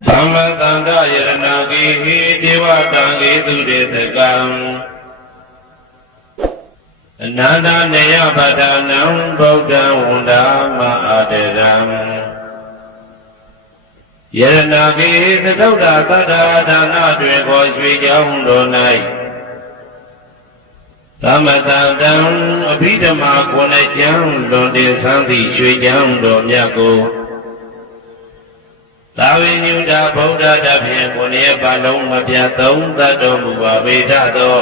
Dhammatanda yaranagi devatangi tudetakam Nanda neya badanam Buddha undama aderam Yaranagi sadauda tada dana dweko shwijam donai Dhammatandam abhidhamma konajam Londe santi shwijam domyako Tawi nyuda Buddha dabhyan kunya balong mabhyatong tato mubabedado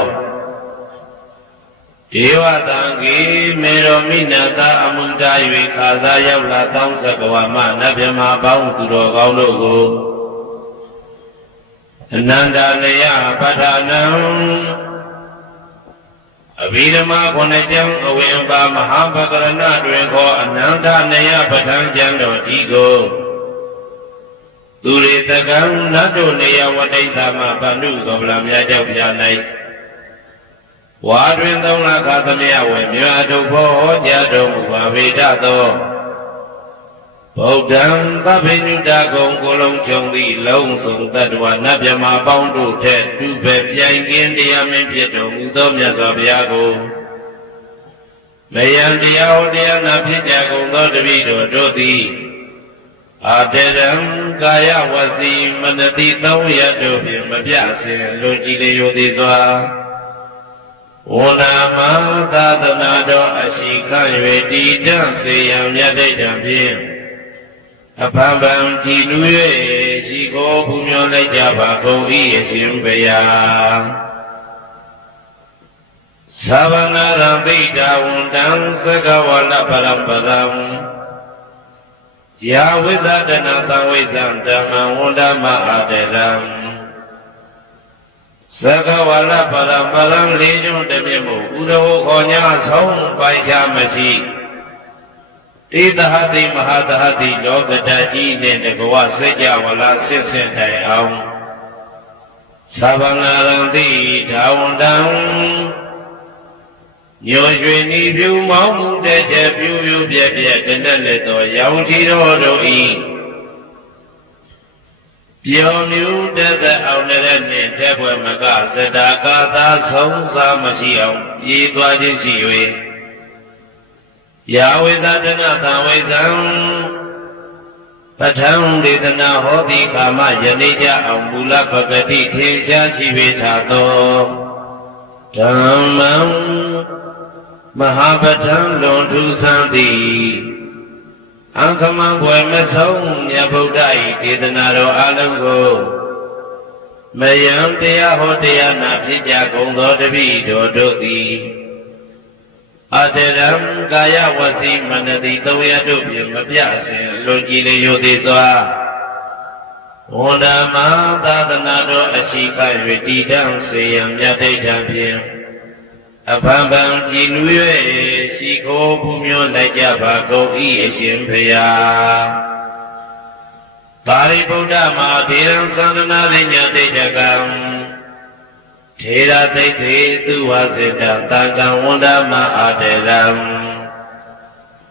Dewa tangi mero minata amunda yui kaza yawla tang sakawama nabhyama baung turo kaulogo Nanda leya padhanam Abhidhamma konajam awemba mahapakarana dwenko Ananda leya padhanjam no tigo Turi takang nado neya wadai tama pandu kablam ya jau janai Wadwin tong la katamiya we myado bo jado mubavedato Buddham tabinyuda gong kolong chong di long sung tadwa nabhyama baung du thet du be pyain kinတရားမင်းဖြစ်တော်မူသောမြတ်စွာဘုရားကိုမယံတရားဟောတရားနာဖြစ်ကြကုန်သောတပည့်တော်တို့သည်Aderam kaya wasi manati tau ya dobi mabhyase loji le yodi zwa Onama tadanado ashika yue di dan seyam yade jampin Apabam jinu yue shiko punyo le jaba kong iye simpeya Savanaram tita undang sagawala param Ya vidadana tawizam dhamma undama aderam Sagawala param lejung demimu Udahu konya saung paichamasi Tidahati mahadahati logadaji Nendagawa sejawala sinsentai aung Sabangaranti daundang Nhớ duyên ni phiêu máu mũ đe che phiêu phiêu bia bia trên đất lệ tội giáo chi đó đồ y Phiêu níu đe te ảo nè đe nè te bùa mà cả sẽ đà ca ta sống xa mà xì ổng y toa trên xì huê Ya huê ta đơn à ta huê thăng Bát thăng đi thân à hó thị khả mạ dân đi cha ổng bù lạc bà bè thị thiên xa xì huê thả tô Dhammam Mahabhatam lontu santi Angkamang boy mesong ya Buddhai Titanaro alamgo Mayam teya hoteya na pija kong do debi do do di Aderam kaya wasi manati tawya do pya mabhyase loji le yodi zwa Ondama tadanado ashika yue tidam seyam yate jampin Apambam jinu yue shiko pumyo najaba kong iye simpaya Tari Buddha ma dhiram sandana linya te jakam Thera te te tu vasita tangam undama aderam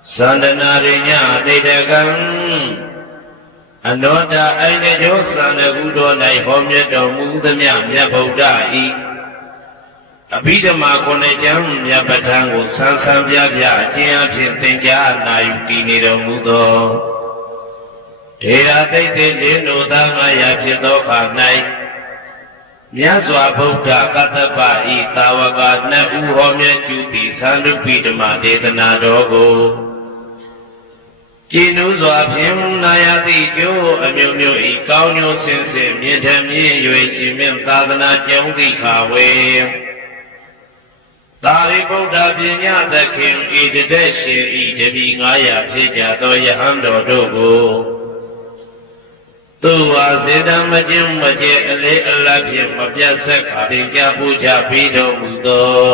Sandana linya te jakam Anoda aine jo sanagudo nai homye do mudamya mya Buddha i Abhidhamma konajam mya pathan ko san san pya pya achin aphin thengja nayu ti neတော်မူသောဒေရာတိတ်တိလင်းတို့သားငါရဖြစ်သောခါ၌မြတ်စွာဘုရားကတ္တပဤတာဝကနှစ်ဦးဟောမြတ်ကျူသည်သံဃုပိဓမ္မဒေသနာတော်ကိုကျင့်ဥစွာဖြင့်နာယတိကျိုးအမျိုးမျိုးဤကောင်းကျိုးဆင်းဆင်းမြင့်ထမြင့်၍ရှင်မြတ်သာသနာကျောင်းတိခါဝေသာရိပုတ္တပညာသခင်ဤတသက်ရှင်ဤတပည့်900ဖြစ်ကြသောယဟန်တော်တို့ကိုသူဝါစေတမကျင်းမကျဲအလေးအလတ်ဖြင့်မပြတ်ဆက်ခါသင်ကြားပူဇော်ပြီးတော်မူသော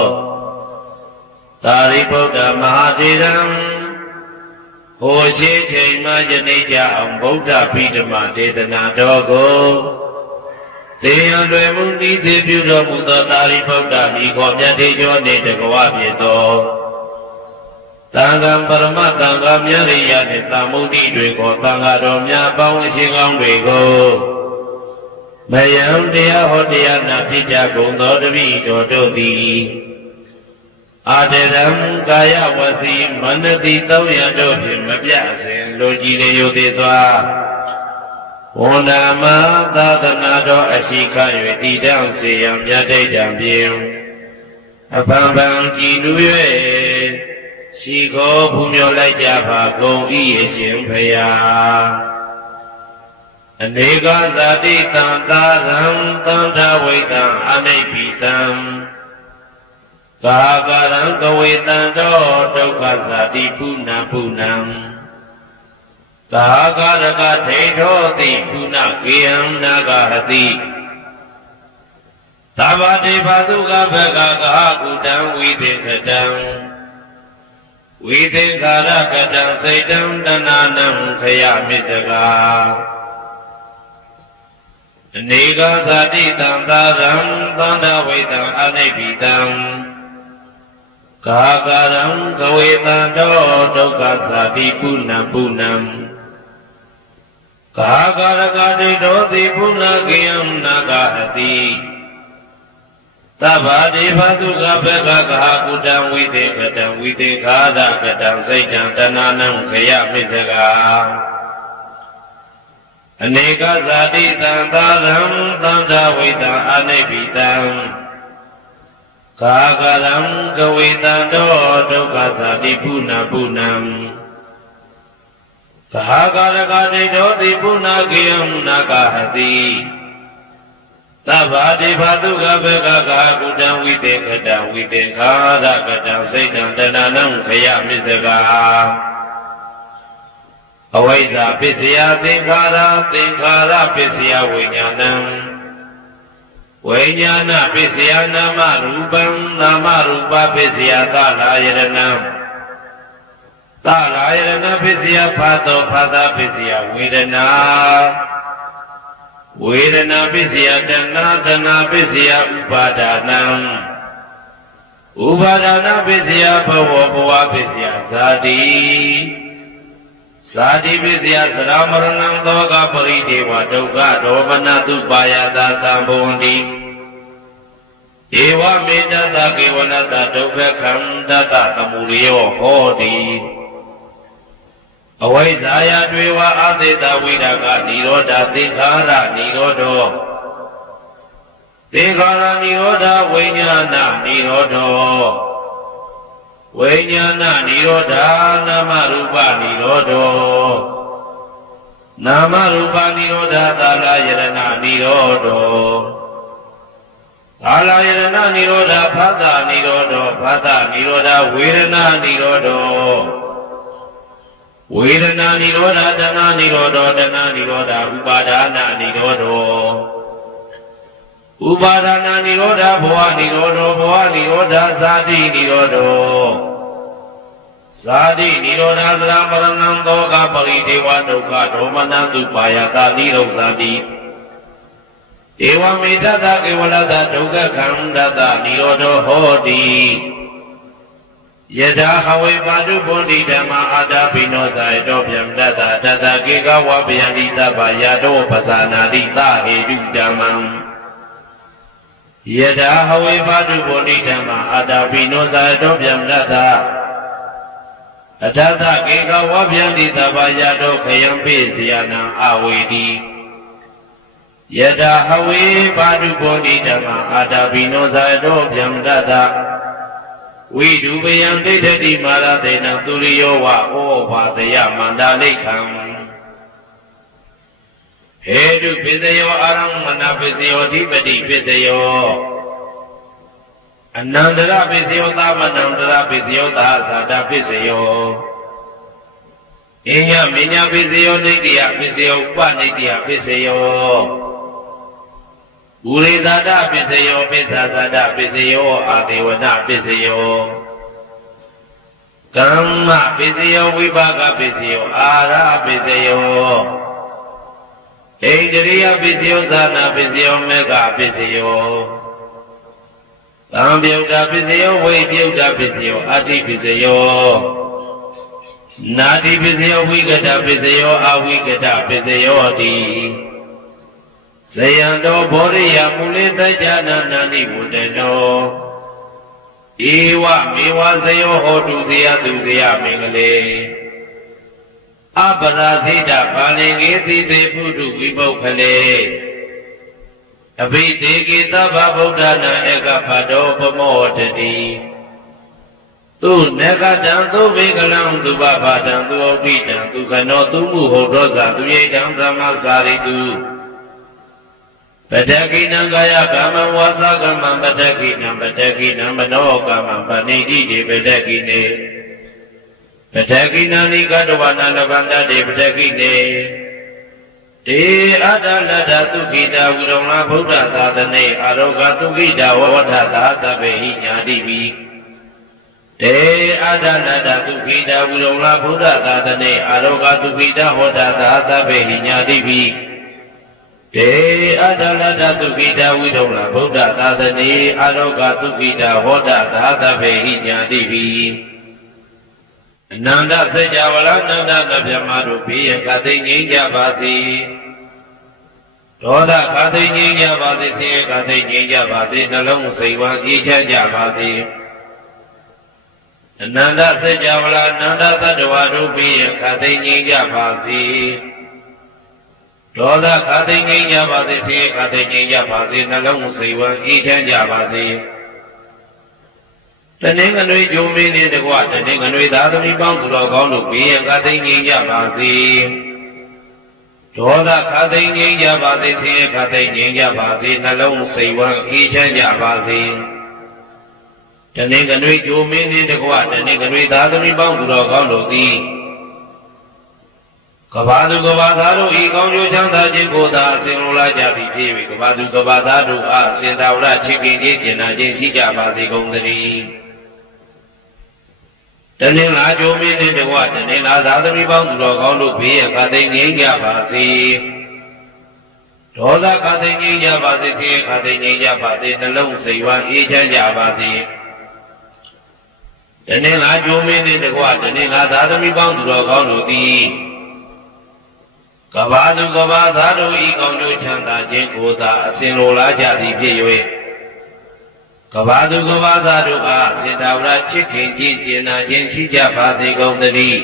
သာရိပုတ္တမဟာသေရံဟိုရှိချိန်မှယနေ့ကြအောင်ဗုဒ္ဓဗိဓမ္မာဒေသနာတော်ကိုတေယံလွယ်မှုဤသိပြုတော်မူသောသာရိပုတ္တမိခေါ်မြတ်တေကျော်နှင့်တကဝဖြစ်သောသံဃံပရမသံဃာမြတ်ရိယနှင့်သာမုဒ္ဒိတွေကိုသံဃာတော်များပေါင်းအရှင်ကောင်းတွေကို မယံတရားဟောတရားနာဖြစ်ကြကုန်သောတပည့်တော်တို့သည်အာတရံကာယဝစီမနတိသုံးရတို့ဖြင့်မပြစဉ်လိုကြည်လေယုသေးစွာဝန္ဒာမသာသနာတော်အရှိခ၍တည်တောင်စေရန်မြတ်တိတ်တံဖြင့်အပံပံကြည်နူ၍ရှိခိုးဖူးမြော်လိုက်ကြပါကုန်၏အရှင်ဘုရားအနေကဇာတိတံသာရံသံဃဝိတံအနိဗ္ဗိတံကာကရံကဝေတံတောဒုက္ခဇာတိပုဏ္ဏပုဏ္ဏံကာကရကဒိဋ္ဌောတိပုဏ္ဏကေယံနာဂဟတိသဗ္ဗတေဘသုကဘဂကာကုတံဝိသေခတံဝိသေခာရကတံစိတ်တံတဏနံခယမိတကာအနေကဇာတိတံသာရံသန္တာဝိတံအနိဗ္ဗိတံကာကရံကဝေတံတောဒုက္ခဇာတိပုဏ္ဏပုဏ္ဏံကာကရကဒိဋ္ဌောတိပုဏ္ဏကေယံနာဂဟတိသဗ္ဗတေဘသုကဘဂကာကုတံဝိသေခတံဝိသေခာရကတံစိတ်တံတဏနံခယမိသကာအနေကဇာတိတံသာရံသန္တာဝိတံအနိဗ္ဗိတံကာကရံကဝေတံတောဒုက္ခဇာတိပုဏ္ဏပုဏ္ဏံကာကရကဒိဋ္ဌောတိပုဏ္ဏကေယံနာဂဟတိသဗ္ဗတေဘသုကဘဂကာကုတံဝိသေခတံဝိသေခာရကတံစိတ်တံတဏနံခယမိသကာအဝိဇ္ဇာပစ္စယသင်္ခါရသင်္ခါရပစ္စယဝိညာဏံဝိညာဏပစ္စယနာမရူပံနာမရူပပစ္စယသလာယရဏံသလာယရဏပစ္စယဖာတောဖာသာပစ္စယဝေဒနာဝေဒနာပစ္စယတဏတဏပစ္စယဥပါဒနာဥပါဒနာပစ္စယဘဝဘဝပစ္စယဇာတိဇာတိပစ္စယသရမရဏံသောကပရိဒေဝဒုက္ခဒေါမနတုပါယတာသံဘုံတိဧဝမေတ္တကေဝလတဒုက္ခခန္တတသမုရိယောဟောတိအဝိဇ္ဇာယတွေဝအသေတဝိရာဂနိရောဓသင်္ခါရနိရောဓောသင်္ခါရနိရောဓဝိညာဏနိရောဓောဝိညာဏနိရောဓနာမရူပနိရောဓောနာမရူပနိရောဓသာလယရဏနိရောဓောသာလယရဏနိရောဓဖသနိရောဓောဖသနိရောဓဝေဒနာနိရောဓောဝေဒနာနိရောဓတဏနိရောဓတဏနိရောဓဥပါဒနာနိရောဓဥပါဒနာနိရောဓဘဝနိရောဓဘဝနိရောဓဇာတိနိရောဓဇာတိနိရောဓသရမရဏံသောကပရိဒေဝဒုက္ခဒေါမနတုပါယတာနိရောဇာတိဧဝမေတ္တကေဝလတဒုက္ခခန္တတနိရောဓဟောတိယထာဟဝေပါတုဗုဒ္ဓိဓမ္မာအာတာပိနောဇာယတောဗျံတတတတကေကဝဗယန္တိတပ္ပယတောပဇာနာတိသဟေတုဓမ္မံယထာဟဝေပါတုဗုဒ္ဓိဓမ္မာအာတာပိနောဇာယတောဗျံတတအထသကေကဝဗယန္တိတပ္ပယတောခယံပိစယနံအဝေတိယထာဟဝေပါတုဗုဒ္ဓိဓမ္မာအာတာပိနောဇာယတောဗျံတတဝိဒုပယံဒိဋ္ဌတိမာရတေနံသူရိယောဝဩဘာတယမန္တာလိခံဟေတုပစ္စယောအာရမဏပစ္စယောဓိပတိပစ္စယောအနန္တရပစ္စယောသမနန္တရပစ္စယောသာသာတပစ္စယောအညမညပစ္စယောနိတ္တိယပစ္စယောဥပနိတ္တိယပစ္စယောဥရိသဒပစ္စယောပိသသဒပစ္စယောအာဒေဝနပစ္စယောကမ္မပစ္စယောဝိပါကပစ္စယောအာရပစ္စယောဣန္ဒြိယပစ္စယောဇာနာပစ္စယောမေဃပစ္စယောသံပြုတ်တာပစ္စယောဝိပြုတ်တာပစ္စယောအဋ္ဌိပစ္စယောနာတိပစ္စယောဝိကတပစ္စယောအဝိကတပစ္စယောတိ ဇယံတော်ဘောရိယမူလေတကြနာနန္ဒီဝတ္တနောဧဝမေဝဇယောဟောတုဇယသူဇယမင်္ဂလေအပရာဇိတပါဠိငေတိတေပုထုဝိပုခ္ခလေအဘိဒေကိသဗ္ဗဗုဒ္ဓနာဧကဖတောပမောတတိသူမေကတံသူဘေကလံသူဘဗတံသူဩဋ္ဌိတံသူခနောသူမှုဟောဒောဇာသူယေတံဓမ္မစာရိတုပတကိနံကာယကမ္မဝါစာကမ္မပတကိနံမနောကမ္မပဏိတိတေပတကိနေပတကိနံနိကတဝနာလဗန္တတေပတကိနေတေအတ္တလတ္တသုခိတာဝိရုံလာဗုဒ္ဓသာသနေအာရောဂသုခိတာဝဝဋ္ဌသာသဗ္ဗေဟိညာတိပိတေအတ္တလတ္တသုခိတာဝိရုံလာဗုဒ္ဓသာသနေအာရောဂသုခိတာဟောတာသာသဗ္ဗေဟိညာတိပိတေအတ္တလတ္တသုခိတာဝိရုံလာဗုဒ္ဓသာသနေအာရောဂသုခိတာဟောတာသာသဗ္ဗေဟိညာတိပိအနန္တစေကြဝဠာနန္ဒကဗျမတို့ဘေးရကသိငြိမ်းကြပါစေဒေါသကသိငြိမ်းကြပါစေဆင်းရဲကသိငြိမ်းကြပါစေနှလုံးစိတ်ဝမ်းအေးချမ်းကြပါစေအနန္တစေကြဝဠာနန္ဒသတ္တဝါတို့ဘေးရကသိငြိမ်းကြပါစေဒေါသကသိငြိမ်းကြပါစေဆင်းရဲကသိငြိမ်းကြပါစေနှလုံးစိတ်ဝမ်းအေးချမ်းကြပါစေတနင်္ဂနွေဂျုံမင်းနေတကွတနင်္ဂနွေသာသမီပေါင်းသူတော်ကောင်းတို့ဘေးရန်ကသိငြိမ်းကြပါစေဒေါသခသိငြိမ်းကြပါစေဆင်းရဲခသိငြိမ်းကြပါစေနှလုံးစိတ်ဝမ်းအေးချမ်းကြပါစေတနင်္ဂနွေဂျုံမင်းနေတကွတနင်္ဂနွေသာသမီပေါင်းသူတော်ကောင်းတို့သည်ကဘာသူကဘာသားတို့ဤကောင်းကျိုးချမ်းသာခြင်းကိုသာအစဉ်လိုလားကြသည်ဖြစ်၍ကဘာသူကဘာသားတို့အားအစဉ်တော်ရချစ်ခင်ခြင်းကျင်နာခြင်းရှိကြပါစေကုန်သတည်းတနင်္လာဂျုံမင်းနှင့်တကွတနင်္လာသာသမီပေါင်းသူတော်ကောင်းတို့ဘေးရန်ကသိငြိမ်းကြပါစေဒေါသကသိငြိမ်းကြပါစေဆင်းရဲကသိငြိမ်းကြပါစေနှလုံးစိတ်ဝမ်းအေးချမ်းကြပါစေတနင်္လာဂျုံမင်းနှင့်တကွတနင်္လာသာသမီပေါင်းသူတော်ကောင်းတို့သည်ကဘာသူကဘာသားတို့ဤကောင်းကျိုးချမ်းသာခြင်းကိုသာအစဉ်လိုလားကြသည်ဖြစ်၍ကဘာသူကဘာသားတို့အားစေတဝရချစ်ခင်ခြင်းကျင်နာခြင်းရှိကြပါစေကုန်သတည်း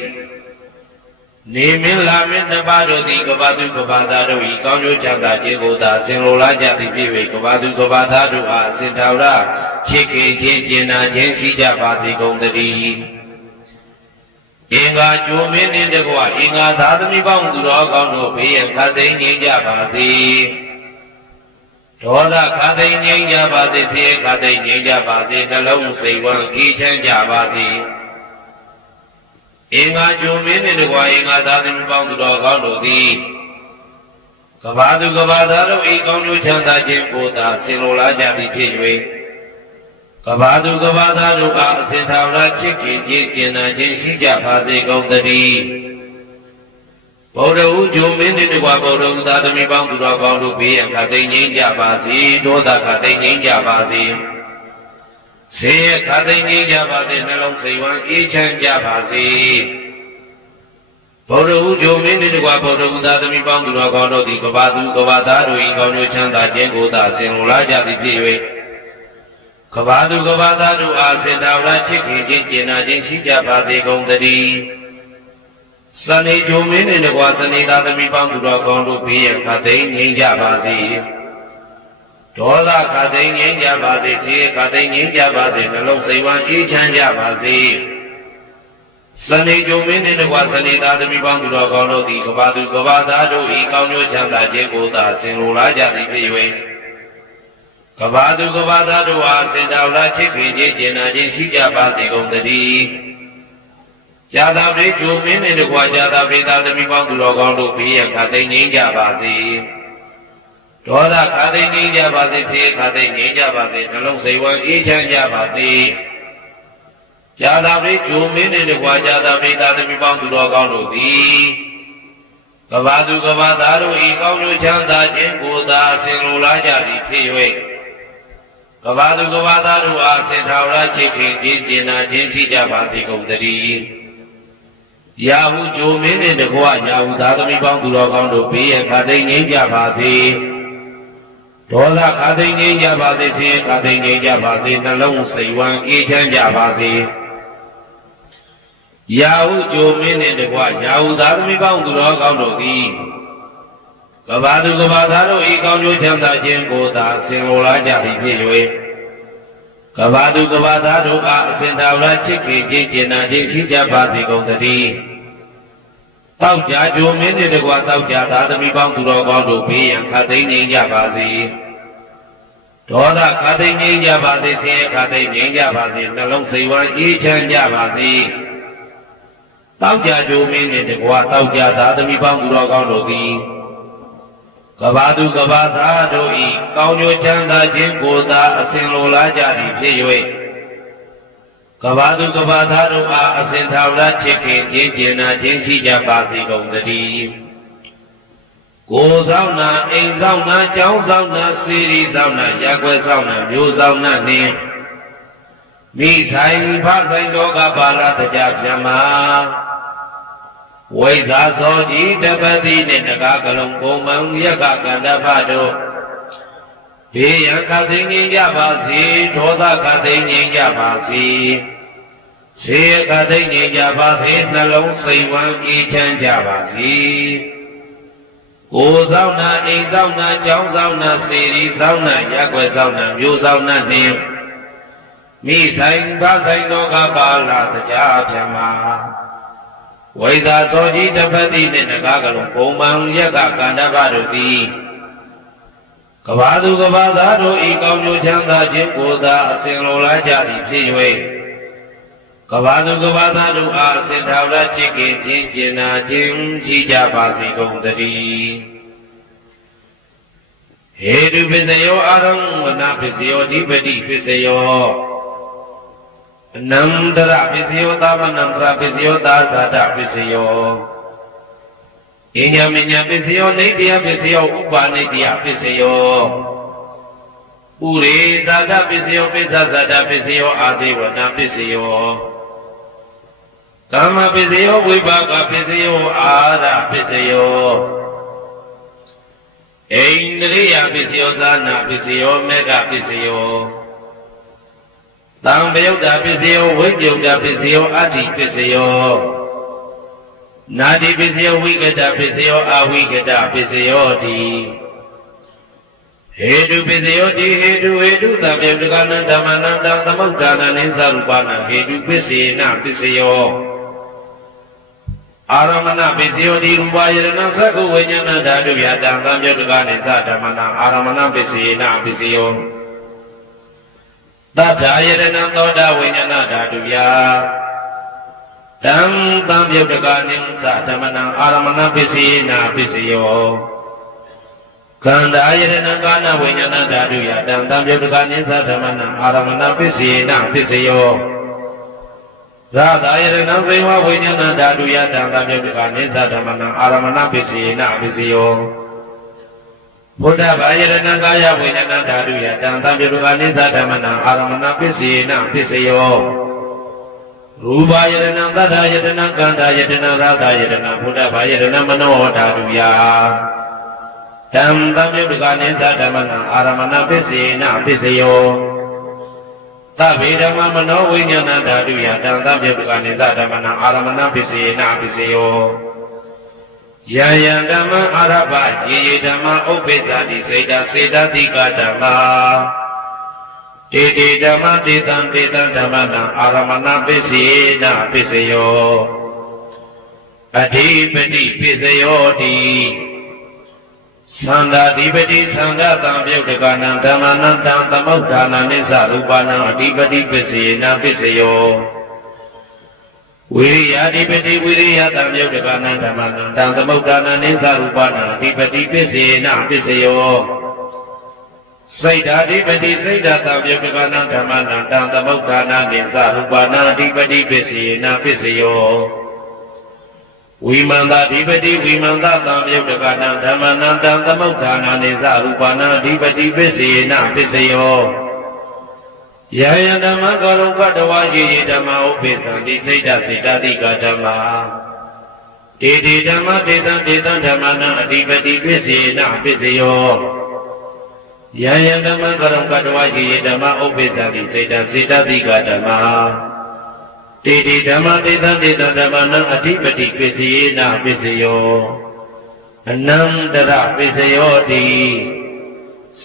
နေမင်းလာမင်းနှစ်ပါးတို့သည်ကဘာသူကဘာသားတို့ဤကောင်းကျိုးချမ်းသာခြင်းကိုသာအစဉ်လိုလားကြသည်ဖြစ်၍ကဘာသူကဘာသားတို့အားစေတဝရချစ်ခင်ခြင်းကျင်နာခြင်းရှိကြပါစေကုန်သတည်းအင်္ဂါကျိုးမင်းနှင့်တကွအင်္ဂါသာသမီပေါင်းသူတော်ကောင်းတို့ဘေးရန်ခသိငြိမ်းကြပါစေဒေါသခသိငြိမ်းကြပါစေဆင်းရဲခသိငြိမ်းကြပါစေနှလုံးစိတ်ဝမ်းအေးချမ်းကြပါစေအင်္ဂါကျိုးမင်းနှင့်တကွအင်္ဂါသာသမီပေါင်းသူတော်ကောင်းတို့သည်ကဘာသူကဘာသားတို့ဤကောင်းကျိုးချမ်းသာခြင်းကိုသာဆင်လိုလားကြသည်ဖြစ်၍ကဘာသူကဘာသားတို့အားအစဉ်သာဝရချစ်ခင်ခြင်းကျင်နာခြင်းရှိကြပါစေကုန်သတည်းဗုဒ္ဓဟုဂျုံမင်းနှင့်တကွဗုဒ္ဓဟုသာသမီပေါင်းသူတော်ကောင်းတို့ဘေးရန်ခသိငြိမ်းကြပါစေဒေါသခသိငြိမ်းကြပါစေဆင်းရဲခသိငြိမ်းကြပါစေနှလုံးစိတ်ဝမ်းအေးချမ်းကြပါစေဗုဒ္ဓဟုဂျုံမင်းနှင့်တကွဗုဒ္ဓဟုသာသမီပေါင်းသူတော်ကောင်းတို့သည်ကဘာသူကဘာသားတို့ဤကောင်းကျိုးချမ်းသာခြင်းကိုသာဆင်လိုလားကြသည်ဖြစ်၍ကဘာသူကဘာသားတို့အားစေတဝရချစ်ခင်ခြင်းကျင်နာခြင်းရှိကြပါစေကုန်သတည်းစနေဂျုံမင်းနှင့်တကွစနေသာသမီပေါင်းသူတော်ကောင်းတို့ဘေးရန်ခသိငြိမ်းကြပါစေဒေါသခသိငြိမ်းကြပါစေခြေခသိငြိမ်းကြပါစေနှလုံးစိတ်ဝမ်းအေးချမ်းကြပါစေစနေဂျုံမင်းနှင့်တကွစနေသာသမီပေါင်းသူတော်ကောင်းတို့သည်ကဘာသူကဘာသားတို့ဤကောင်းကျိုးချမ်းသာခြင်းကိုသာဆင်လိုလားကြသည်ဖြစ်၍ကဘာသူကဘာသားတို့အားစေတဝရချစ်ခင်ခြင်းကျင်နာခြင်းရှိကြပါစေကုန်သတည်းဇာတာပရိဂျုံမင်းနှင့်တကွဇာတာပရိသာသမီပေါင်းသူတော်ကောင်းတို့ဘေးရန်ခသိငြိမ်းကြပါစေဒေါသခသိငြိမ်းကြပါစေဆင်းရဲခသိငြိမ်းကြပါစေနှလုံးစိတ်ဝမ်းအေးချမ်းကြပါစေဇာတာပရိဂျုံမင်းနှင့်တကွဇာတာပရိသာသမီပေါင်းသူတော်ကောင်းတို့သည်ကဘာသူကဘာသားတို့ဤကောင်းကျိုးချမ်းသာခြင်းကိုသာဆင်လိုလားကြသည်ဖြစ်၍ကဘာသူကဘာသားတို့အားစေတဝရချစ်ခင်ခြင်းကျင်နာခြင်းရှိကြပါစေကုန်သတည်းရာဟုဂျုံမင်းနှင့်တကွရာဟုသာသမီပေါင်းသူတော်ကောင်းတို့ဘေးရန်ခသိငြိမ်းကြပါစေ ဒေါသခါသိငြိမ်းကြပါစေဆင်းရဲခါသိငြိမ်းကြပါစေနှလုံးစိတ်ဝမ်းအေးချမ်းကြပါစေရာဟုကြိုမင်းနှင့်တကွရာဟုသာသမီပေါင်းသူတော်ကောင်းတို့သည်ကဘာသူကဘာသားတို့ဤကောင်းကျိုးချမ်းသာခြင်းကိုသာဆင်လိုလားကြသည်ဖြစ်၍ကဘာသူကဘာသားတို့အားအစဉ်တော်လာချစ်ခင်ခြင်းကျင်နာခြင်းရှိကြပါစေကုန်သတည်းတောက်ကြကြိုမင်းနှင့်တကွတောက်ကြသာသမီပေါင်းသူတော်ကောင်းတို့ဘေးရန်ခတ်သိမ်းငြိမ်းကြပါစေဒေါသခတ်သိမ်းငြိမ်းကြပါစေဆင်းရဲခတ်သိမ်းငြိမ်းကြပါစေနှလုံးစိတ်ဝမ်းအေးချမ်းကြပါစေတောက်ကြကြိုမင်းနှင့်တကွတောက်ကြသာသမီပေါင်းသူတော်ကောင်းတို့သည်ကဘာသူကဘာသားတို့ဤကောင်းကျိုးချမ်းသာခြင်းကိုသာအစဉ်လိုလားကြသည်ဖြစ်၍ကဘာသူကဘာသားတို့အားအစဉ်သာဝရချစ်ခင်ခြင်းကျင်နာခြင်းရှိကြပါစေကုန်သတည်းကိုယ်ဆောင်နာအိမ်ဆောင်နာကျောင်းဆောင်နာစီရီဆောင်နာရက်ွယ်ဆောင်နာမျိုးဆောင်နာနှင့်မိဆိုင်ဖဆိုင်တော်ကပါလာတကြပြမဝိဇာသောကြီးတပတိနှင့်တကားကလုံးပုံမှန်ရက်ကကန္တဖတို့ဘေးရန်ခတ်သိမ်းငြိမ်းကြပါစေဒေါသခတ်သိမ်းငြိမ်းကြပါစေဆေးခတ်သိမ်းငြိမ်းကြပါစေနှလုံးစိတ်ဝမ်းအေးချမ်းကြပါစေကိုယ်ဆောင်နာအိမ်ဆောင်နာကျောင်းဆောင်နာစီရီဆောင်နာရက်ွယ်ဆောင်နာမျိုးဆောင်နာနှင့်မိဆိုင်ဖဆိုင်တော်ကပါလာတကြပြမဝိဇာသောကြီးတပတိနှင့်တကားကလုံးပုံမှန်ရက်ကကန္တဖတို့သည်ကဘာသူကဘာသားတို့ဤကောင်းကျိုးချမ်းသာခြင်းကိုသာအစဉ်လိုလားကြသည်ဖြစ်၍ကဘာသူကဘာသားတို့အားအစဉ်သာဝရချစ်ခင်ခြင်းကျင်နာခြင်းရှိကြပါစေကုန်သတည်းဟေတုပစ္စယောအာရမဏပစ္စယောဓိပတိပစ္စယောအနန္တရပစ္စယောသာမနန္တရပစ္စယောသာဇာတပစ္စယောဣညာမညာပစ္စယောနေတယပစ္စယောဥပါနေတယပစ္စယောဥရေဇာတပစ္စယောပိစ္ဆဇာတပစ္စယောအာသေဝနာပစ္စယောကာမပစ္စယောဝိပါကပစ္စယောအာရပစ္စယောဣန္ဒြိယပစ္စယောဇာနာပစ္စယောမေဃပစ္စယောသံပယုတ်တာပစ္စယောဝိပယုတ်တာပစ္စယောအဋ္ဌိပစ္စယောနာတိပစ္စယောဝိကတပစ္စယောအဝိကတပစ္စယောတိဟေတုပစ္စယောတိဟေတုသံပယုတ်ကနံဓမ္မနံတံသမုဒ္ဒါနနိသရူပနာဟေတုပစ္စေနပစ္စယောအာရမဏပစ္စယောတိရူပယရဏသက္ကုဝိညာဏဓာတုယတံသံပယုတ်ကနိသဓမ္မနံအာရမဏပစ္စေနပစ္စယောသဗ္ဗာယရဏသောတာဝိညာဏဓာတုယတံသံပယုတ်ကနိသဓမ္မနံအာရမဏပစ္စေနပစ္စယောခန္ဓာယရဏကာနဝိညာဏဓာတုယတံသံပယုတ်ကနိသဓမ္မနံအာရမဏပစ္စေနပစ္စယောရာသယရဏစေဝဝိညာဏဓာတုယတံသံပယုတ်ကနိသဓမ္မနံအာရမဏပစ္စေနပစ္စယောဘုဒ္ဓဘာယရဏကာယဝိညာဏဓာတုယတံသံပယုတ်ကနိသဓမ္မနံအာရမဏပစ္စေနပစ္စယောရူပယရဏသတ္တယတနာကန္တာယတနာရာသယတနာဘုဒ္ဓဘာယတနာမနောဓာတုယတံသံယုတ်ကနိသဓမ္မနံအာရမဏပစ္စေနပစ္စယောသဗ္ဗေဓမ္မမနောဝိညာဏဓာတုယတံသံယုတ်ကနိသဓမ္မနံအာရမဏပစ္စေနပစ္စယောယံယံဓမ္မအာရဘယေယေဓမ္မဥပ္ပိသတိစေတစေတတိကဓမ္မာတေတေဓမ္မတေတံဓမ္မနံအာရမဏပစ္စေနပစ္စယောအဓိပတိပစ္စယောတိသန္တာဓိပတိသန္တာတံပြုတ်တကနံဓမ္မနံတံသမုဒ္ဒါနနိသရူပနံအဓိပတိပစ္စေနပစ္စယောဝိရိယဓိပတိဝိရိယတံပြုတ်တကနံဓမ္မနံတံသမုဒ္ဒါနနိသရူပနံအဓိပတိပစ္စေနပစ္စယောစိတ်ဓာဓိပတိစိတ်ဓာတံပြုတ်တကနံဓမ္မနံတံသမုဒ္ဒါနနိသရူပနံအဓိပတိပစ္စေနပစ္စယောဝိမန္တဓိပတိဝိမန္တသံယုတ်တကနံဓမ္မနံတံသမုဒ္ဒါနနိသရူပနံအဓိပတိပစ္စေနပစ္စယောယယဓမ္မကောလုံကတဝါယေယေဓမ္မဥပ္ပေသံတိစိတ်တစေတတိကဓမ္မာတေတေဓမ္မတေတံဓမ္မနံအဓိပတိပစ္စေနပစ္စယော ယံယံဓမ္မကရုံကတဝဟိယဓမ္မဥပ္ပေသတိစေတစေတတိကဓမ္မတေတိဓမ္မတေတတေတဓမ္မနံအဓိပတိပစ္စယေနပစ္စယောအနန္တရပစ္စယောတိ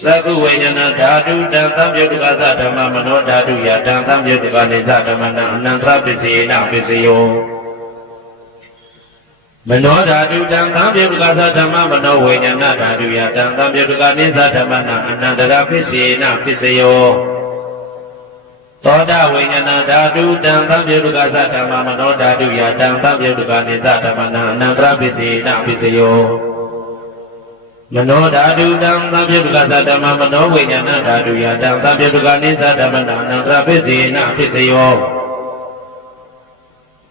သကုဝိညာဏဓာတုတံသံယုတ်ကသဓမ္မမနောဓာတုယတံသံယုတ်ကနေသဓမ္မနံအနန္တရပစ္စယေနပစ္စယောမနောဓာတုတံသံယုတ်ကသဓမ္မမနောဝိညာဏဓာတုယတံသံယုတ်ကနေသဓမ္မနံအနန္တရပစ္စယေနပစ္စယောသောတာဝိညာဏဓာတုတံသံယုတ်ကသဓမ္မမနောဓာတုယတံသံယုတ်ကနေသဓမ္မနံအနန္တရပစ္စယေနပစ္စယောမနောဓာတုတံသံယုတ်ကသဓမ္မမနောဝိညာဏဓာတုယတံသံယုတ်ကနေသဓမ္မနံအနန္တရပစ္စယေနပစ္စယော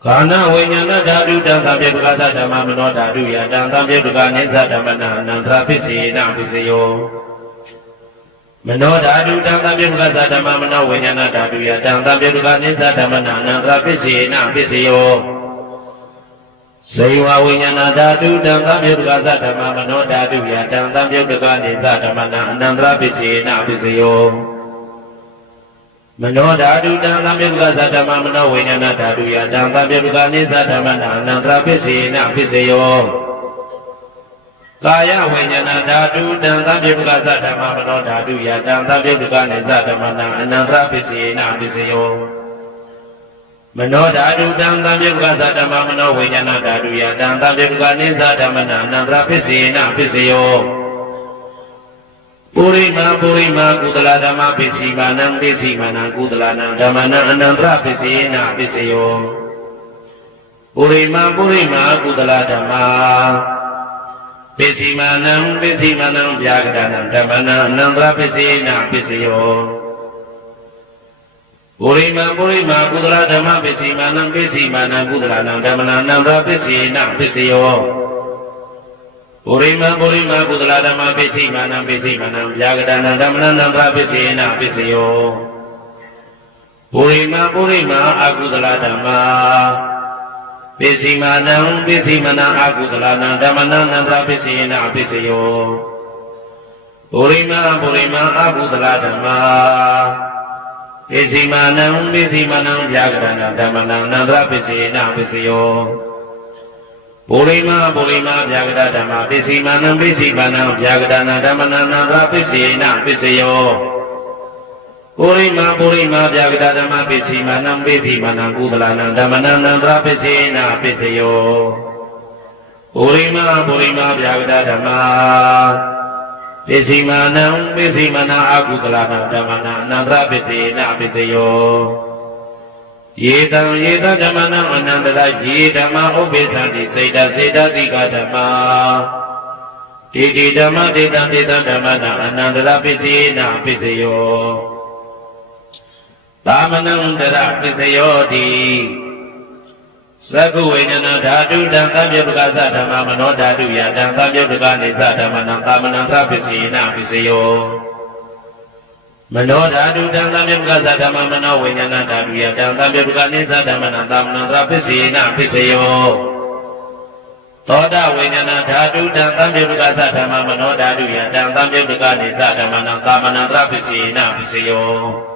ခန္ဓာဝိညာဏဓာတုတံသံယုတ်ကသဓမ္မမနောဓာတုယတံသံယုတ်ကနေသဓမ္မနံအနန္တရပစ္စယေနပစ္စယောမနောဓာတုတံသံယုတ်ကသဓမ္မမနောဝိညာဏဓာတုယတံသံယုတ်ကနေသဓမ္မနံအနန္တရပစ္စယေနပစ္စယောဇေဝဝိညာဏဓာတုတံသံယုတ်ကသဓမ္မမနောဓာတုယတံသံယုတ်ကနေသဓမ္မနံအနန္တရပစ္စယေနပစ္စယောမနောဓာတုတံသံယုတ်ကသဓမ္မမနောဝိညာဏဓာတုယတံသံယုတ်ကနေသဓမ္မနံအနန္တရပစ္စယေနပစ္စယောကာယဝိညာဏဓာတုတံသံယုတ်ကသဓမ္မမနောဓာတုယတံသံယုတ်ကနေသဓမ္မနံအနန္တရပစ္စယေနပစ္စယောမနောဓာတုတံသံယုတ်ကသဓမ္မမနောဝိညာဏဓာတုယတံသံယုတ်ကနေသဓမ္မနံအနန္တရပစ္စယေနပစ္စယောပုရိမာကုသလဓမ္မပစ္စည်းမာနံပစ္စည်းမာနံကုသလနံဓမ္မနံအနန္တရပစ္စယေနပစ္စယောပုရိမာကုသလဓမ္မပစ္စည်းမာနံဗျာကရဏံဓမ္မနံအနန္တရပစ္စယေနပစ္စယောပုရိမာကုသလဓမ္မပစ္စည်းမာနံကုသလနံဓမ္မနံအနန္တရပစ္စယေနပစ္စယောပုရိမာကုသလဓမ္မပစ္စည်းမာနံဗျာကရဏံဓမ္မနံအနန္တရပစ္စယေနပစ္စယောပုရိမာအကုသလဓမ္မပစ္စည်းမာနံအကုသလနံဓမ္မနံအနန္တရပစ္စယေနပစ္စယောပုရိမာအကုသလဓမ္မပစ္စည်းမာနံဗျာကရဏံဓမ္မနံအနန္တရပစ္စယေနပစ္စယောပုရိမာဗျာကရဓမ္မပစ္စည်းမာနံဗျာကရဏံဓမ္မနံအနန္တရပစ္စယေနပစ္စယောပုရိမာဗျာကရဓမ္မပစ္စည်းမာနံကုသလနံဓမ္မနံအနန္တရပစ္စယေနပစ္စယောပုရိမာဗျာကရဓမ္မပစ္စည်းမာနံအကုသလနံဓမ္မနံအနန္တရပစ္စယေနပစ္စယောယေတံဓမ္မနံအနန္တရယေဓမ္မဥပ္ပေသတိစေတစေတတိကဓမ္မတေတိဓမ္မတေတဓမ္မနံအနန္တရပစ္စယေနပစ္စယောသာမနန္တရပစ္စယောတိသကုဝိညာဏဓာတုတံသံယုတ်ကသဓမ္မမနောဓာတုယတံသံယုတ်ကနေသဓမ္မနံသာမနန္တရပစ္စယေနပစ္စယောမနောဓာတုတံသံယုတ်ကသဓမ္မမနောဝိညာဏဓာတုယတံသံယုတ်ကနေသဓမ္မနံသာမနန္တရပစ္စယေနပစ္စယောသောတာဝိညာဏဓာတုတံသံယုတ်ကသဓမ္မမနောဓာတုယတံသံယုတ်ကနေသဓမ္မနံသာမနန္တရပစ္စယေနပစ္စယော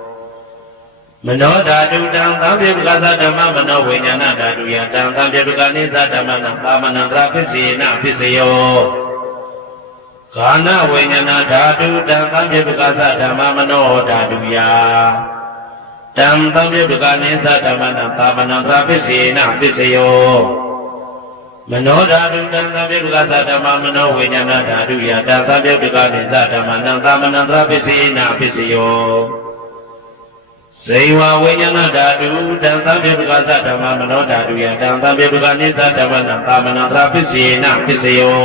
မနောဓာတုတံသံယုတ်ကသဓမ္မမနောဝိညာဏဓာတုယတံသံယုတ်ကနေသဓမ္မနံသာမနန္တရပစ္စယေနပစ္စယောခန္ဓာဝိညာဏဓာတုတံသံယုတ်ကသဓမ္မမနောဓာတုယတံသံယုတ်ကနေသဓမ္မနံသာမနန္တရပစ္စယေနပစ္စယောမနောဓာတုတံသံယုတ်ကသဓမ္မမနောဝိညာဏဓာတုယတံသံယုတ်ကနေသဓမ္မနံသာမနန္တရပစ္စယေနပစ္စယောဇေဝဝိညာဏဓာတုတံသံယုတ်ကသဓမ္မမနောဓာတုယတံသံယုတ်ကနေသဓမ္မနံသာမနန္တရပစ္စယေနပစ္စယော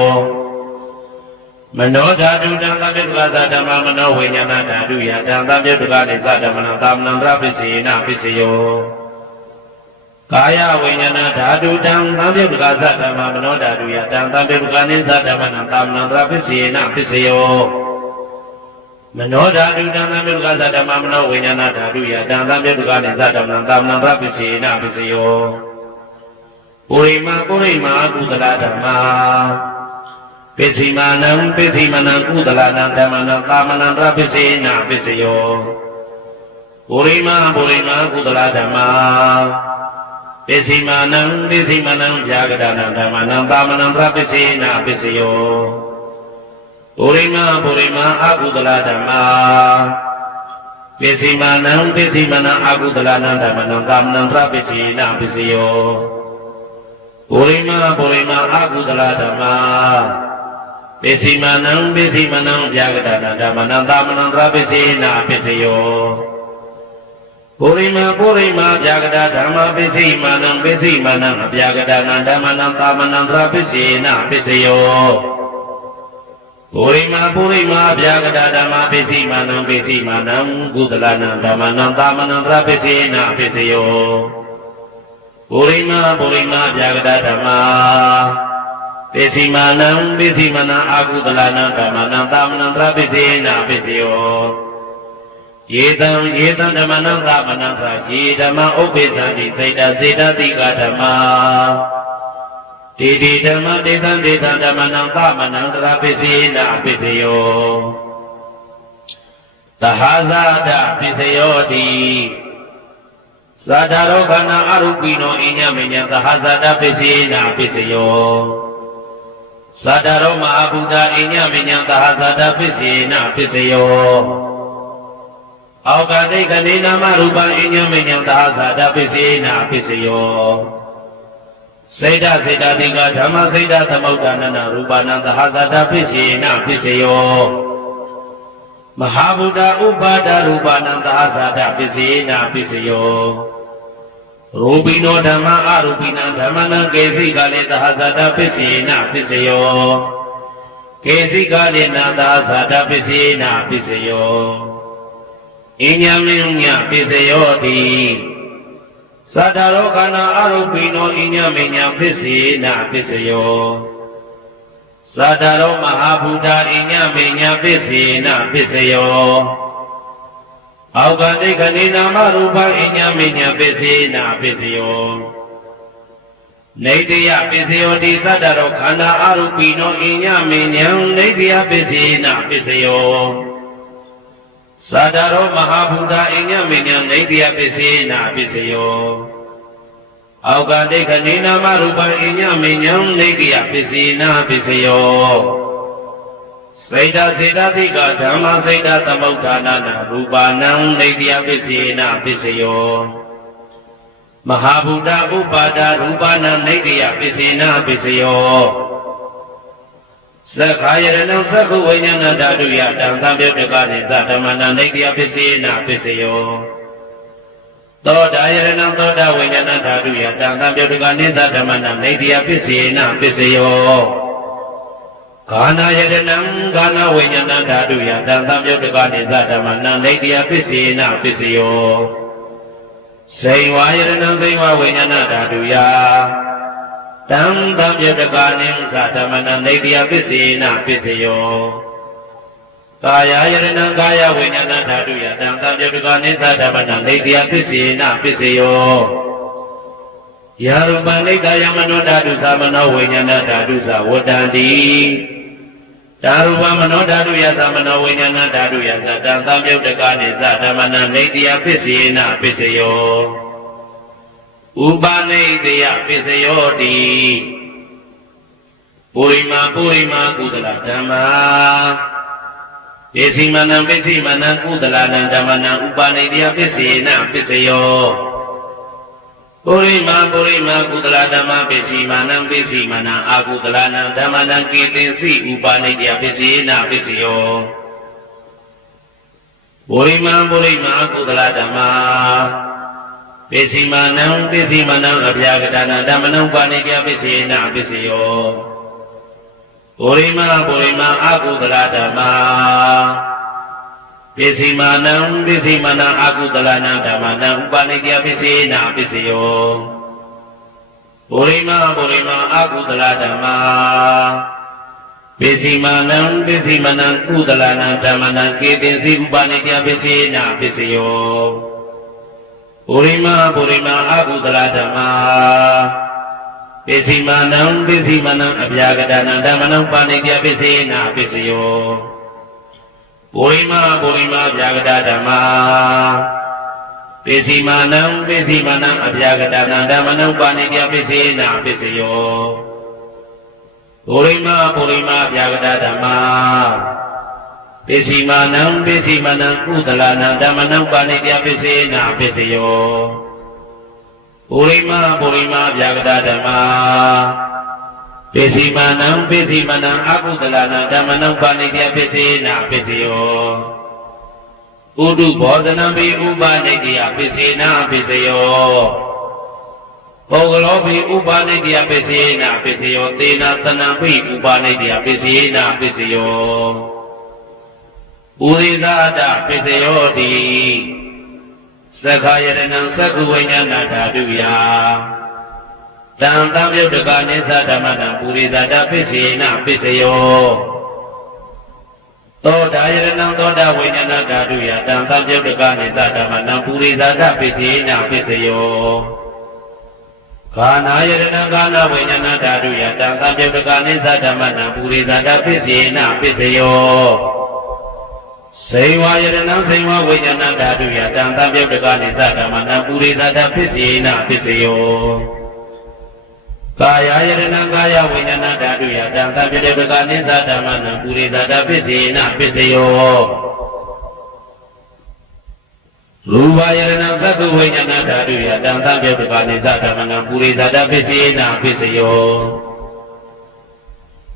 မနောဓာတုတံသံယုတ်ကသဓမ္မမနောဝိညာဏဓာတုယတံသံယုတ်ကနေသဓမ္မနံသာမနန္တရပစ္စယေနပစ္စယောကာယဝိညာဏဓာတုတံသံယုတ်ကသဓမ္မမနောဓာတုယတံသံယုတ်ကနေသဓမ္မနံသာမနန္တရပစ္စယေနပစ္စယောမနောဓာတုတံသံယုတ်ကသဓမ္မမနောဝိညာဏဓာတုယတံသံယုတ်ကနေသဓမ္မနံသာမနန္တရပစ္စယေနပစ္စယောပုရိမာကုသလဓမ္မပ ပိစိမာနံပိစိမနံကုသလနံဓမ္မနံသာမနံတရပိစေနပိစယောပုရိမကုသလဓမ္မာပိစိမာနံပိစိမနံဗျာဂဒနံဓမ္မနံသာမနံတရပိစေနပိစယောပုရိမအကုသလဓမ္မာပိစိမာနံပိစိမနံအကုသလနံဓမ္မနံသာမနံတရပိစေနပိစယောပုရိမအကုသလဓမ္မာပိစိမာနံဗျာဂဒနံဓမ္မနံသာမနံတရပိစေနပိစယောပုရိမဗျာဂဒဓမ္မပိစိမာနံဗျာဂဒနံဓမ္မနံသာမနံတရပိစေနပိစယောပုရိမဗျာဂဒဓမ္မပိစိမာနံကုသလနံဓမ္မနံသာမနံတရပိစေနပိစယောပုရိမဗျာဂဒဓမ္မပိစိမာနံအကုသလနံဓမ္မနံသာမနံတရပိစေနပိစယောယေတံဓမ္မနံသာမနံတရယေဓမ္မဥပ္ပေသံတိစေတတိကဓမ္မာဒေဓမ္မဒေသံဓမ္မနံသာမနံတရပိစေနပိစယောသဟာဇာတပိစယောတိသာဓာရောခန္ဓာအရုပိနောအညမညံသဟာဇာတပိစေနပိစယောသာဓာရောမဟာဗုဒ္ဓအညမညံသဟာဇာတပိစေနပိစယောအောကတိကနေနာမရူပံအညမညံသဟာဇာတပိစေနပိစယောစေတတိကဓမ္မစေတသမုဒ္ဒနာနရူပနံသဟာဇာတပိစေနပိစယောမဟာဗုဒ္ဓဥပါဒရူပနံသဟာဇာတပိစေနပိစယောရူပိနောဓမ္မအရူပိနံဓမ္မနံကေစိကလေသဟာဇာတပိစေနပိစယောကေစိကလေနံသဟာဇာတပိစေနပိစယောအညမညပိစယောတိသတ္တရောခန္ဓာအရုပိနောအညမညပိစေနပိစယောသတ္တရောမဟာဗုဒ္ဓအညမညပိစေနပိစယောအောကတိကနေနာမရူပအညမညပိစေနပိစယောနေတယပိစယောတိသတ္တရောခန္ဓာအရုပိနောအညမညနေတယပိစေနပိစယောသတ္တရောမဟာဗုဒ္ဓအညမညနေတယပိစေနပိစယောအောကတိကနေနာမရူပအညမညနေတယပိစေနပိစယောစေတတိကဓမ္မစေတသမုဒ္ဒနာနရူပနံနေတယပိစေနပိစယောမဟာဗုဒ္ဓဥပါဒရူပနံနေတယပိစေနပိစယောသက္ခာယရဏံသက္ခုဝိညာဏဓာတုယတံသံပြုတ်တကနေသဓမ္မနံနေတယပိစေနပိစယောသောတာယရဏံသောတာဝိညာဏဓာတုယတံသံပြုတ်တကနေသဓမ္မနံနေတယပိစေနပိစယောဂာနာယရဏံဂာနာဝိညာဏဓာတုယတံသံပြုတ်တကနေသဓမ္မနံနေတယပိစေနပိစယောစေဝါယရဏံစေဝဝိညာဏဓာတုယတံသံပြုတ်တကနေသဓမ္မနံနေတယပိစေနပိစယောကာယယရဏံကာယဝိညာဏဓာတုယတံသံပြုတ်တကနေသဓမ္မနံနေတယပိစေနပိစယောယာရူပနိတယမနောဓာတုသမနောဝိညာဏဓာတုသဝတ္တန္တိဓာရူပမနောဓာတုယသမနောဝိညာဏဓာတုယသတံသံပြုတ်တကနေသဓမ္မနံနေတယပိစေနပိစယောဥပနိတယပိစယောတိပုရိမကုသလဓမ္မာပိစိမနံကုသလနံဓမ္မနံဥပနိတယပိစေနပိစယောပုရိမကုသလဓမ္မပိစိမနံအာကုသလနံဓမ္မနံကေတိစီဥပနိတယပိစေနပိစယောပုရိမကုသလဓမ္မာပိစိမနံအဗျာဂဒနံဓမ္မနံဥပနိတယပိစေနပိစယောပုရိမအာကုသလဓမ္မာပိစိမနံအာကုသလနံဓမ္မနံဥပနိတယပိစေနပိစယောပုရိမအာကုသလဓမ္မာပိစိမနံကုသလနံဓမ္မနံကေတိစီဥပနိတယပိစေနပိစယောပုရိမအာကုသလဓမ္မာ ပိစီမာနံပိစီမာနံအဗျာကတနာဓမ္မနံပါဏိတပိစေနာပိစယောပုရိမဗျာကတဓမ္မာပိစီမာနံပိစီမာနံအဗျာကတနာဓမ္မနံပါဏိတပိစေနာပိစယောပုရိမဗျာကတဓမ္မာပိစီမာနံပိစီမာနံကုသလနာဓမ္မနံပါဏိတပိစေနာပိစယောပုရိမဗျာကတဓမ္မာပိစီမာနံပိစီမာနံအကုသလနာဓမ္မနံပါဏိတပိစေနာပိစယောဥဒုဘောဇနံပိဥပနိတ္တိယပိစေနာပိစယောပုဂ္ဂလောပိဥပနိတ္တိယပိစေနာပိစယောသေနာတဏံပိဥပနိတ္တိယပိစေနာပိစယောဥရိသဒပိစယောတိသက္ခာယရဏံသက္ခုဝိညာဏဓာတုယတံသံယုတ်တကနိသဓမ္မနံပုရိသဒပိစေနာပိစယောသောတာယရဏံသောတာဝိညာဏဓာတုယတံသံယုတ်တကနိသဓမ္မနံပုရိသဒပိစေနာပိစယောခာနာယရဏံခာနာဝိညာဏဓာတုယတံသံယုတ်တကနိသဓမ္မနံပုရိသဒပိစေနာပိစယောစေဝယရဏံစေဝဝိညာဏဓာတုယတံသံယုတ်တကနိသဓမ္မနံပုရိသဒပိစေနာပိစယောကာယယရဏံကာယဝိညာဏဓာတုယတံသံယုတ်တကနိသဓမ္မနံပုရိသဒပိစေနာပိစယောရူပယရဏံသက္ခုဝိညာဏဓာတုယတံသံယုတ်တကနိသဓမ္မနံပုရိသဒပိစေနာပိစယော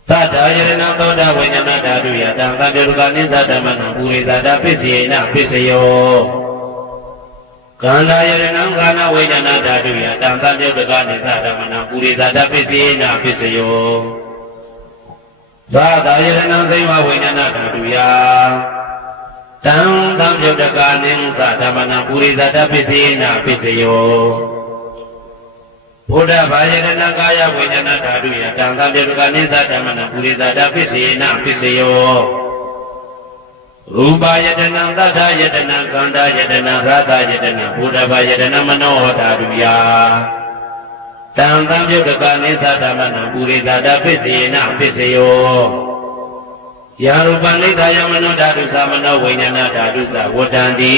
သတ္တယရဏံသောတာဝိညာဏဓာတုယတံသံယုတ်တကနိသဓမ္မနံပုရိသဒပိစေနာပိစယောကန္ဓာယရဏံခန္ဓာဝိညာဏဓာတုယတံသံယုတ်တကနိသဓမ္မနံပုရိသဒပိစေနာပိစယောဘာသာယရဏံစေဝဝိညာဏဓာတုယတံသံယုတ်တကနိသဓမ္မနံပုရိသဒပိစေနာပိစယောဘုဒ္ဓဘာယရဏကာယဝိညာဏဓာတုယတံသံယုတ်တကနိသဓမ္မနံပုရိသဒပိစေနာပိစယောရူပယတနာသတ္ထယတနာကန္တာယတနာရာသယတနာဘုဒ္ဓဘာယတနာမနောဓာတုယတံသံယုတ်တကနိသဓမ္မနံပုရိသဒပိစေနာပိစယောယာရူပနိဒာယမနောဓာတုသမနောဝိညာဏဓာတုသဝတ္တံတိ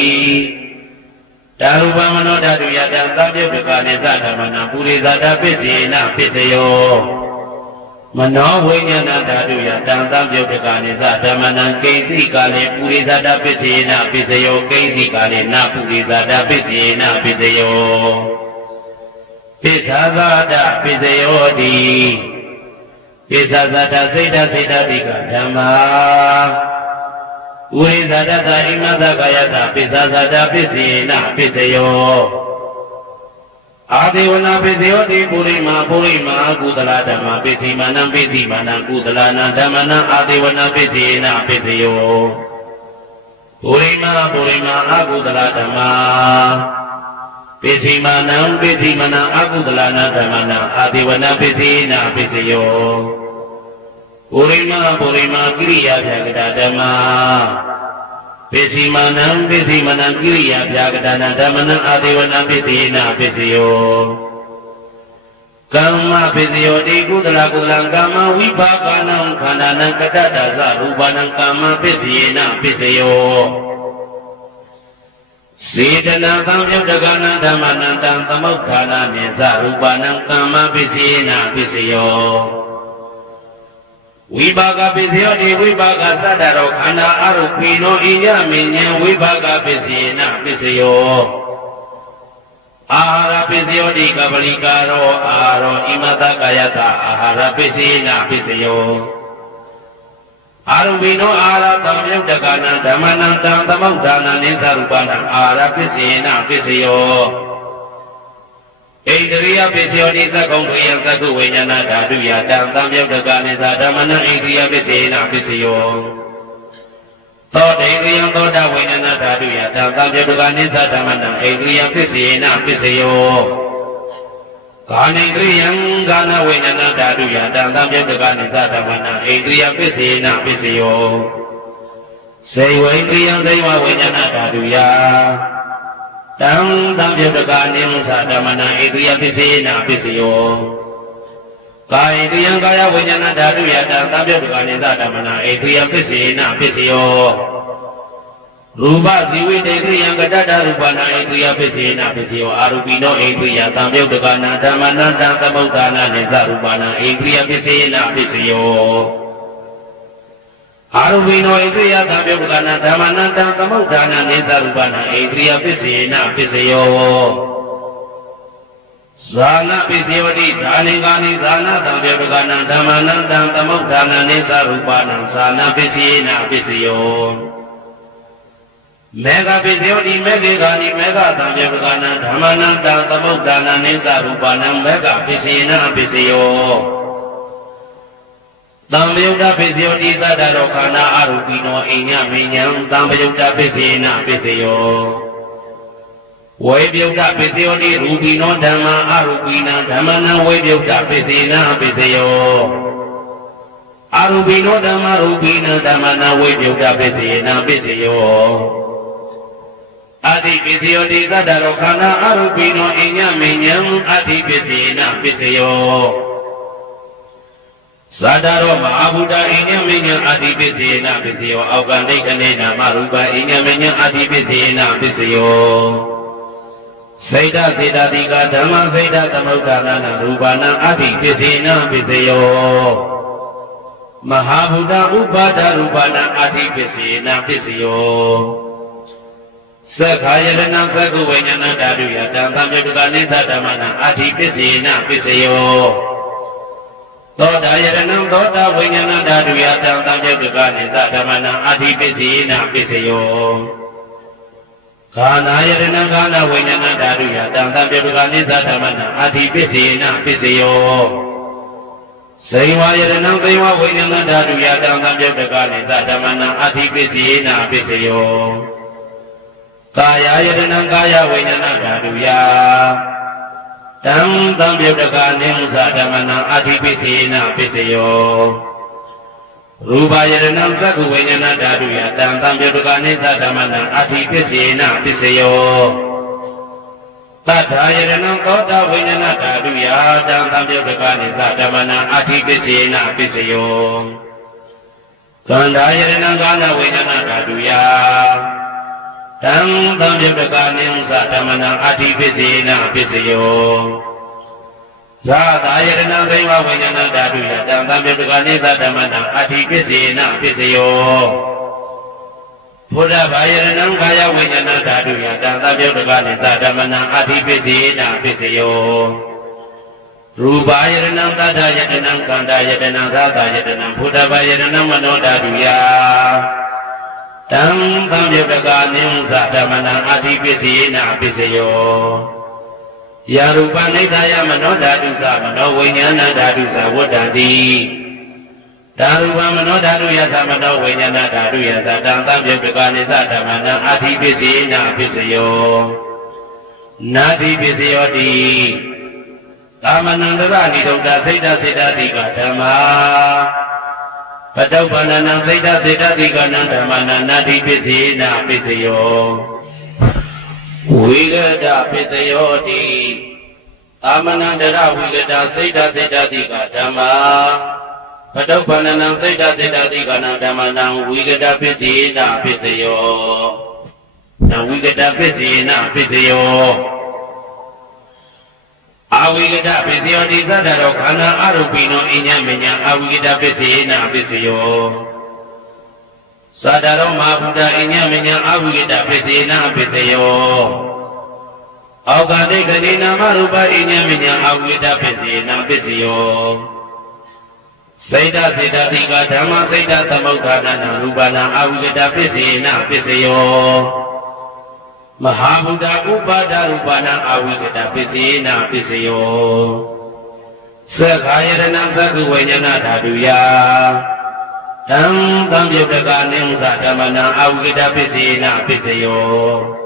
ဓာရူပမနောဓာတုယတံသံယုတ်တကနိသဓမ္မနံပုရိသဒပိစေနာပိစယောမနောဝိညာဏဓာတုယတံသံယုတ်တကနိသဓမ္မနံကိဉ္စီကာလေပုရိသဒပိစေနာပိစယောကိဉ္စီကာလေနပုရိသဒပိစေနာပိစယောပိစ္ဆာသဒပိစယောတိပိစ္ဆာသဒစိတ်ဓတိကဓမ္မာဝိသဒသဣမသကာယတပိစ္ဆာသဒပိစေနာပိစယောအာဒေဝနာပိစယောတိပုရိမာကုသလဓမ္မပိစီမာနံကုသလနာဓမ္မနံအာဒေဝနာပိစေနာပိစယောပုရိမာအကုသလဓမ္မာပိစီမာနံအကုသလနာဓမ္မနံအာဒေဝနာပိစေနာပိစယောပုရိမာကိရိယာဗျာကတဓမ္မာပိစီမာနံကိရိယာဗျာကတနာဓမ္မနံအာဒေဝနာပိစေနာပိစယောကမ္မပိစယောတိကုသလကုလံကမ္မဝိပါကနံခန္ဓာနံကတ္တဒါသရူပနံကမ္မပိစေနာပိစယောစေတနာသံယုတ်တကနံဓမ္မနံတံသမုဋ္ဌာနာနိသရူပနံကမ္မပိစေနာပိစယောဝိပါကပိစယောတိဝိပါကသတ္တရောခန္ဓာအရုပိနောဣညမေညံဝိပါကပိစေနာပိစယောအာဟာရပိစယောတိကပလိကာရောအာရောဣမတကာယတအာဟာရပိစေနာပိစယောအာရုပိနောအာဟာရသံယုတ်တကနာဓမ္မနံတံသမုဋ္ဌာနာနိသရူပနံအာဟာရပိစေနာပိစယောဣန္ဒရိယပိစယောတိသက္ကုံတွေ့ယသက္ကုဝိညာဏဓာတုယတံသံယုတ်တကနိသဓမ္မနံဣန္ဒရိယပိစေနာပိစယောသောတေဣန္ဒရိယသောတာဝိညာဏဓာတုယတံသံယုတ်တကနိသဓမ္မနံဣန္ဒရိယပိစေနာပိစယောကာနိန္ဒရိယံကာနဝိညာဏဓာတုယတံသံယုတ်တကနိသဓမ္မနံဣန္ဒရိယပိစေနာပိစယောစေဝိန္ဒရိယစေဝဝိညာဏဓာတုယတံသံယုတ်တကနိသဓမ္မနံဣန္ဒရိယပိစေနာပိစယော ကာယတိယံကာယဝိညာဏဓာတုယတံသံယုတ်ကနိသဓမ္မနာဧတုယပစ္စေနပစ္စယောရူပဇီဝိတေတိယံကတတရူပနာဧတုယပစ္စေနပစ္စယောအာရူပိနောဧတုယသံယုတ်ကနာဓမ္မနာတံသမုဋ္ဌာနာနိသရူပနာဧတုယပစ္စေနပစ္စယောအာရူပိနောဧတုယသံယုတ်ကနာဓမ္မနာတံသမုဋ္ဌာနာနိသရူပနာဧတုယပစ္စေနပစ္စယောဇာနာပစ္စယောတိဇာနေကာနိဇာနာတံပြေပကနာဓမ္မနံတံသမုဋ္ဌာနာနိသရူပနံဇာနာပစ္စယေနပစ္စယောမေဃပစ္စယောတိမေဃကာနိမေဃတံပြေပကနာဓမ္မနံတံသမုဋ္ဌာနာနိသရူပနံမေဃပစ္စယေနပစ္စယောတံပယုတ်တပစ္စယောတိသတ္တရောခန္ဓာအရူပိနောအိညမေညံတံပယုတ်တပစ္စယေနပစ္စယောဝေပြုတ်တပစ္စယောတိရူပိနောဓမ္မာအရူပိနံဓမ္မနံဝေပြုတ်တပစ္စေနပစ္စယောအရူပိနောဓမ္မာရူပိနံဓမ္မနံဝေပြုတ်တပစ္စေနပစ္စယောအတိပစ္စယောတိသတ္တရောခန္ဓာအရူပိနောအိညမေညံအတိပစ္စေနပစ္စယောဇာတရောမဟာဗုဒ္ဓအိညမေညံအတိပစ္စေနပစ္စယောအောက်ကဒိဋ္ဌနေနာမရူပအိညမေညံအတိပစ္စေနပစ္စယောစေတစေတတိကဓမ္မစေတသမုဋ္ဌာနာရူပနာအတိပစ္စေနပစ္စယောမဟာဗုဒ္ဓဥပါဒရူပနာအတိပစ္စေနပစ္စယောသက္ခာယတနာသက္ကုဝိညာဏဓာတုယတံသံယုတ်ကနိသဓမ္မနာအတိပစ္စေနပစ္စယောသောတာယတနာသောတာဝိညာဏဓာတုယတံသံယုတ်ကနိသဓမ္မနာအတိပစ္စေနပစ္စယောခန္ဓာယတနာခန္ဓာဝိညာဏဓာတုယတံသံယုတ်ကနိသဓမ္မနာအတိပစ္စေနပစ္စယောဇိဝယတနာဇိဝဝိညာဏဓာတုယတံသံယုတ်ကနိသဓမ္မနာအတိပစ္စေနပစ္စယောကာယယတနာကာယဝိညာဏဓာတုယတံသံယုတ်ကနိသဓမ္မနာအတိပစ္စေနပစ္စယောရူပယတနာသက္ကုဝိညာဏဓာတုယတံသံယုတ်ကနိသဓမ္မနာအတိပစ္စေနပစ္စယောတတ္ထာယတနာသောတာဝိညာဏဓာတုယတံသံယုတ်ကနိသဓမ္မနာအတိပစ္စေနပစ္စယောခန္ဓာယတနာခန္ဓာဝိညာဏဓာတုယတံသံယုတ်ကနိသဓမ္မနာအတိပစ္စေနပစ္စယောရာသာယတနာဇိဝဝိညာဏဓာတုယတံသံယုတ်ကနိသဓမ္မနာအတိပစ္စေနပစ္စယောဘုဒ္ဓဘာယတနာကာယဝိညာဏဓာတုယတံသံယုတ်ကနိသဓမ္မနာအတိပစ္စေနပစ္စယောရူပယတနာသတ္တယတနာကန္တာယတနာသာသာယတနာဘုဒ္ဓဘာယတနာမနောဓာတုယတံသံယုတ်ကနိသဓမ္မနာအတိပစ္စေနပစ္စယောယာရူပနိဒာယမနောဓာတုသမနောဝိညာဏဓာတုသဝတ္တံတိဓာရူပမနောဓာတုယသမနောဝိညာဏဓာတုယသတံသံယုတ်ကနိသဓမ္မနာအတိပစ္စေနပစ္စယောနာတိပစ္စယောတိသာမဏံတရဏိဒုဒ္ဒစိတ်တစေတတိကဓမ္မာပတုပ္ပန္နံစိတ်တစေတတိကနံဓမ္မနာနာတိပစ္စေနပစ္စယောဝိဂဒပစ္စယောတိအာမနန္တရဝိဂဒစိတ်တစေတတိကဓမ္မာပတုပ္ပန္နံစိတ်တစေတတိကနံဓမ္မနံဝိဂဒပစ္စေနပစ္စယောနဝိဂဒပစ္စေနပစ္စယောအဝိဂဒပစ္စယောတိသတ္တရောခန္ဓာအရူပိနောအိညမညာအဝိဂဒပစ္စေနပစ္စယောသတ္တရောမဟာဗုဒ္ဓအိညမညာအဝိဂဒပစ္စေနပစ္စယောအောက်ကဒိဋ္ဌိနာမရူပအိညမညာအဝိဂဒပစ္စေနပစ္စယောစေတစေတတိကဓမ္မစေတသမုဋ္ဌာနာရူပနာအဝိဂဒပစ္စေနပစ္စယောမဟာဗုဒ္ဓဥပါဒရူပနာအဝိဂဒပစ္စေနပစ္စယောသက္ခာယတနာသက္ကုဝိညာဏဓာတုယတံသံယုတ်ကနိသဓမ္မနာအဝိဂဒပစ္စေနပစ္စယော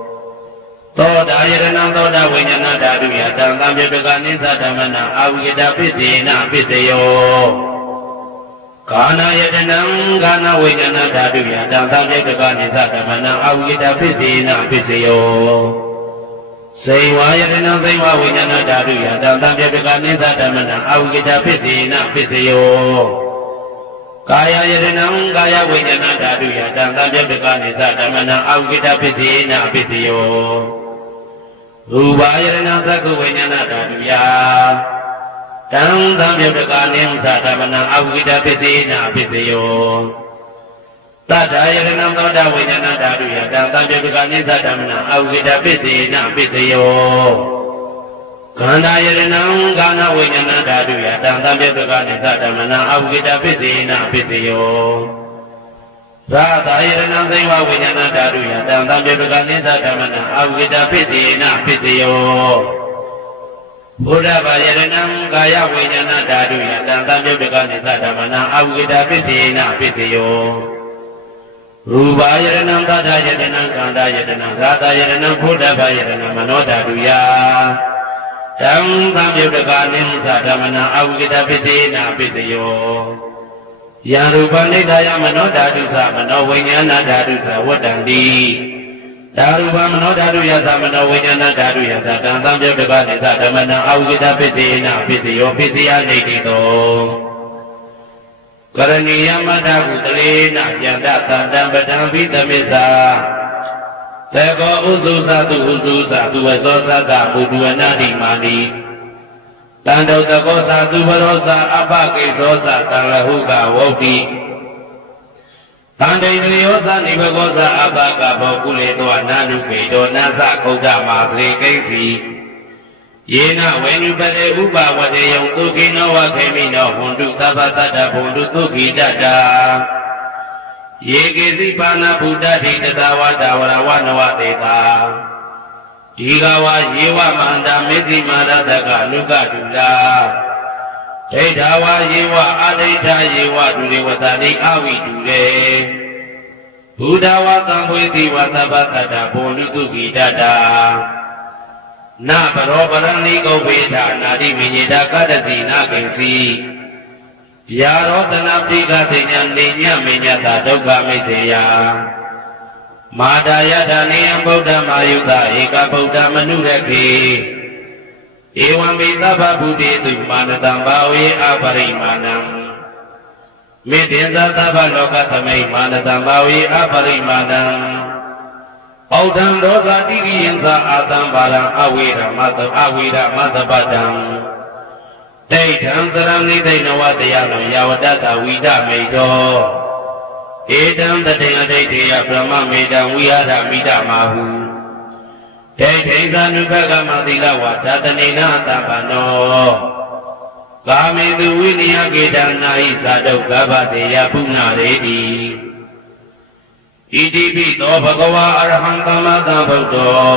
သောတာယတနာသောတာဝိညာဏဓာတုယတံသံယုတ်ကနိသဓမ္မနာအဝိဂဒပစ္စေနပစ္စယောကာနာယတနံကာနာဝိညာဏဓာတုယတံသံယုတ်ကနိသဓမ္မနာအဝိဂဒပစ္စေနပစ္စယော စေဝါယတနာစေဝဝိညာဏဓာတုယတံတံပြပကနိသဓမ္မနံအဝိကတပစ္စေနပစ္စယောကာယယတနာကာယဝိညာဏဓာတုယတံတံပြပကနိသဓမ္မနံအဝိကတပစ္စေနပစ္စယောရူပယတနာသက္ကဝိညာဏဓာတုယတံတံပြပကနိသဓမ္မနံအဝိကတပစ္စေနပစ္စယောတတ္တယတနာသောတာဝိညာဏဓာတုယတံတံပြပကနိသဓမ္မနံအဝိကတပစ္စေနပစ္စယောခန္ဓာယတနာကာဏဝိညာဏဓာတုယတံတံပြပကနိသဓမ္မနံအဝိကတပစ္စေနပစ္စယောရာသယတနာသိဝဝိညာဏဓာတုယတံတံပြပကနိသဓမ္မနံအဝိကတပစ္စေနပစ္စယောဘုဒ္ဓဘာယတနာကာယဝိညာဏဓာတုယတံတံပြပကနိသဓမ္မနံအဝိကတပစ္စေနပစ္စယောရူပယတနာသတ္တယတနာကန္တယတနာဂါသယတနာဘုဒ္ဓဘာယတနာမနောဓာတုယတံသံပြုတကနိသဓမ္မနံအဝိကတပစ္စေနပစ္စယောယံရူပနိဒာယမနောဓာတုသမနောဝိညာဏဓာတုသဝတ္တံတိဓာရူပမနောဓာတုယသမနောဝိညာဏဓာတုယသတံသံပြုတကနိသဓမ္မနံအဝိကတပစ္စေနပစ္စယောပစ္စယနေတိတောကရဏီယမတ္တကုတလေနယန္တတံတံပတံဘိသမစ္ဆာသေကောဥစုသတုဥစုသတုဝသောသတ္တဘုဒ္ဓဝနာတိမာနိတန္တုတကောသတုဘရောသအပကိသောသတံလဟုကဝုတ်တိတန္တိလယောသနိဘကောသအပကဘောကုလေတောနာနုကေတောနာသကုဋ္ဌမာသရေကိစီယေနဝေညုပတေဥပဝတေယံဒုက္ခိနောဝခေမိနောဟွန္တုသဗ္ဗတတ္တဘုံတုဒုက္ခိတတ္တာယေကေစီပါဏဗုဒ္ဓတိတတဝတဝရဝနဝတေတာဒီကဝယေဝမန္တမေဇိမာရတကနုကတုလာဒိဋ္ဌဝယေဝအဒိဋ္ဌယေဝဒုရေဝတတိအဝိတုရေဘုဒ္ဓဝသံဝေတိဝသဗ္ဗတတ္တဘုံတုဒုက္ခိတတ္တာနပရောပရဏိကုဗ္ဗေဒနာတိမိညေတာကတ္တစီနာကိဉ္စီဗျာရောတနာပိကတိညာနေညမေညတာဒုက္ခမိတ်စေယမာတာယထာနေယံဗုဒ္ဓမာယုတဧကဗုဒ္ဓမနုရခေဧဝံမေသဗ္ဗဗုတေတုမာနတံဘာဝေအပရိမာဏံမေတ္တင်္သသဗ္ဗလောကသမိမာနတံဘာဝေအပရိမာဏံဩဒံဒောဇာတိရိယံသာအာတံဘာရံအဝေရမတအဝေရမတပတံဒိဋ္ဌံစရံနိဒိဏဝတယလောယဝတတဝိဒမေတောဧတံတတေအဒိဋ္ဌေယဗြဟ္မမေတံဝိဟာရမိဒမာဟုဒိဋ္ဌိသနုဘဂမသီလဝဒတနေနာတပ္ပနောကာမေတုဝိနိယကေတံနာဟိသာတုကဗ္ဗတေယပုဏ္ဏရေတိဣတိပိသောဘဂဝါအရဟံသမ္မာသမ္ဗုဒ္ဓော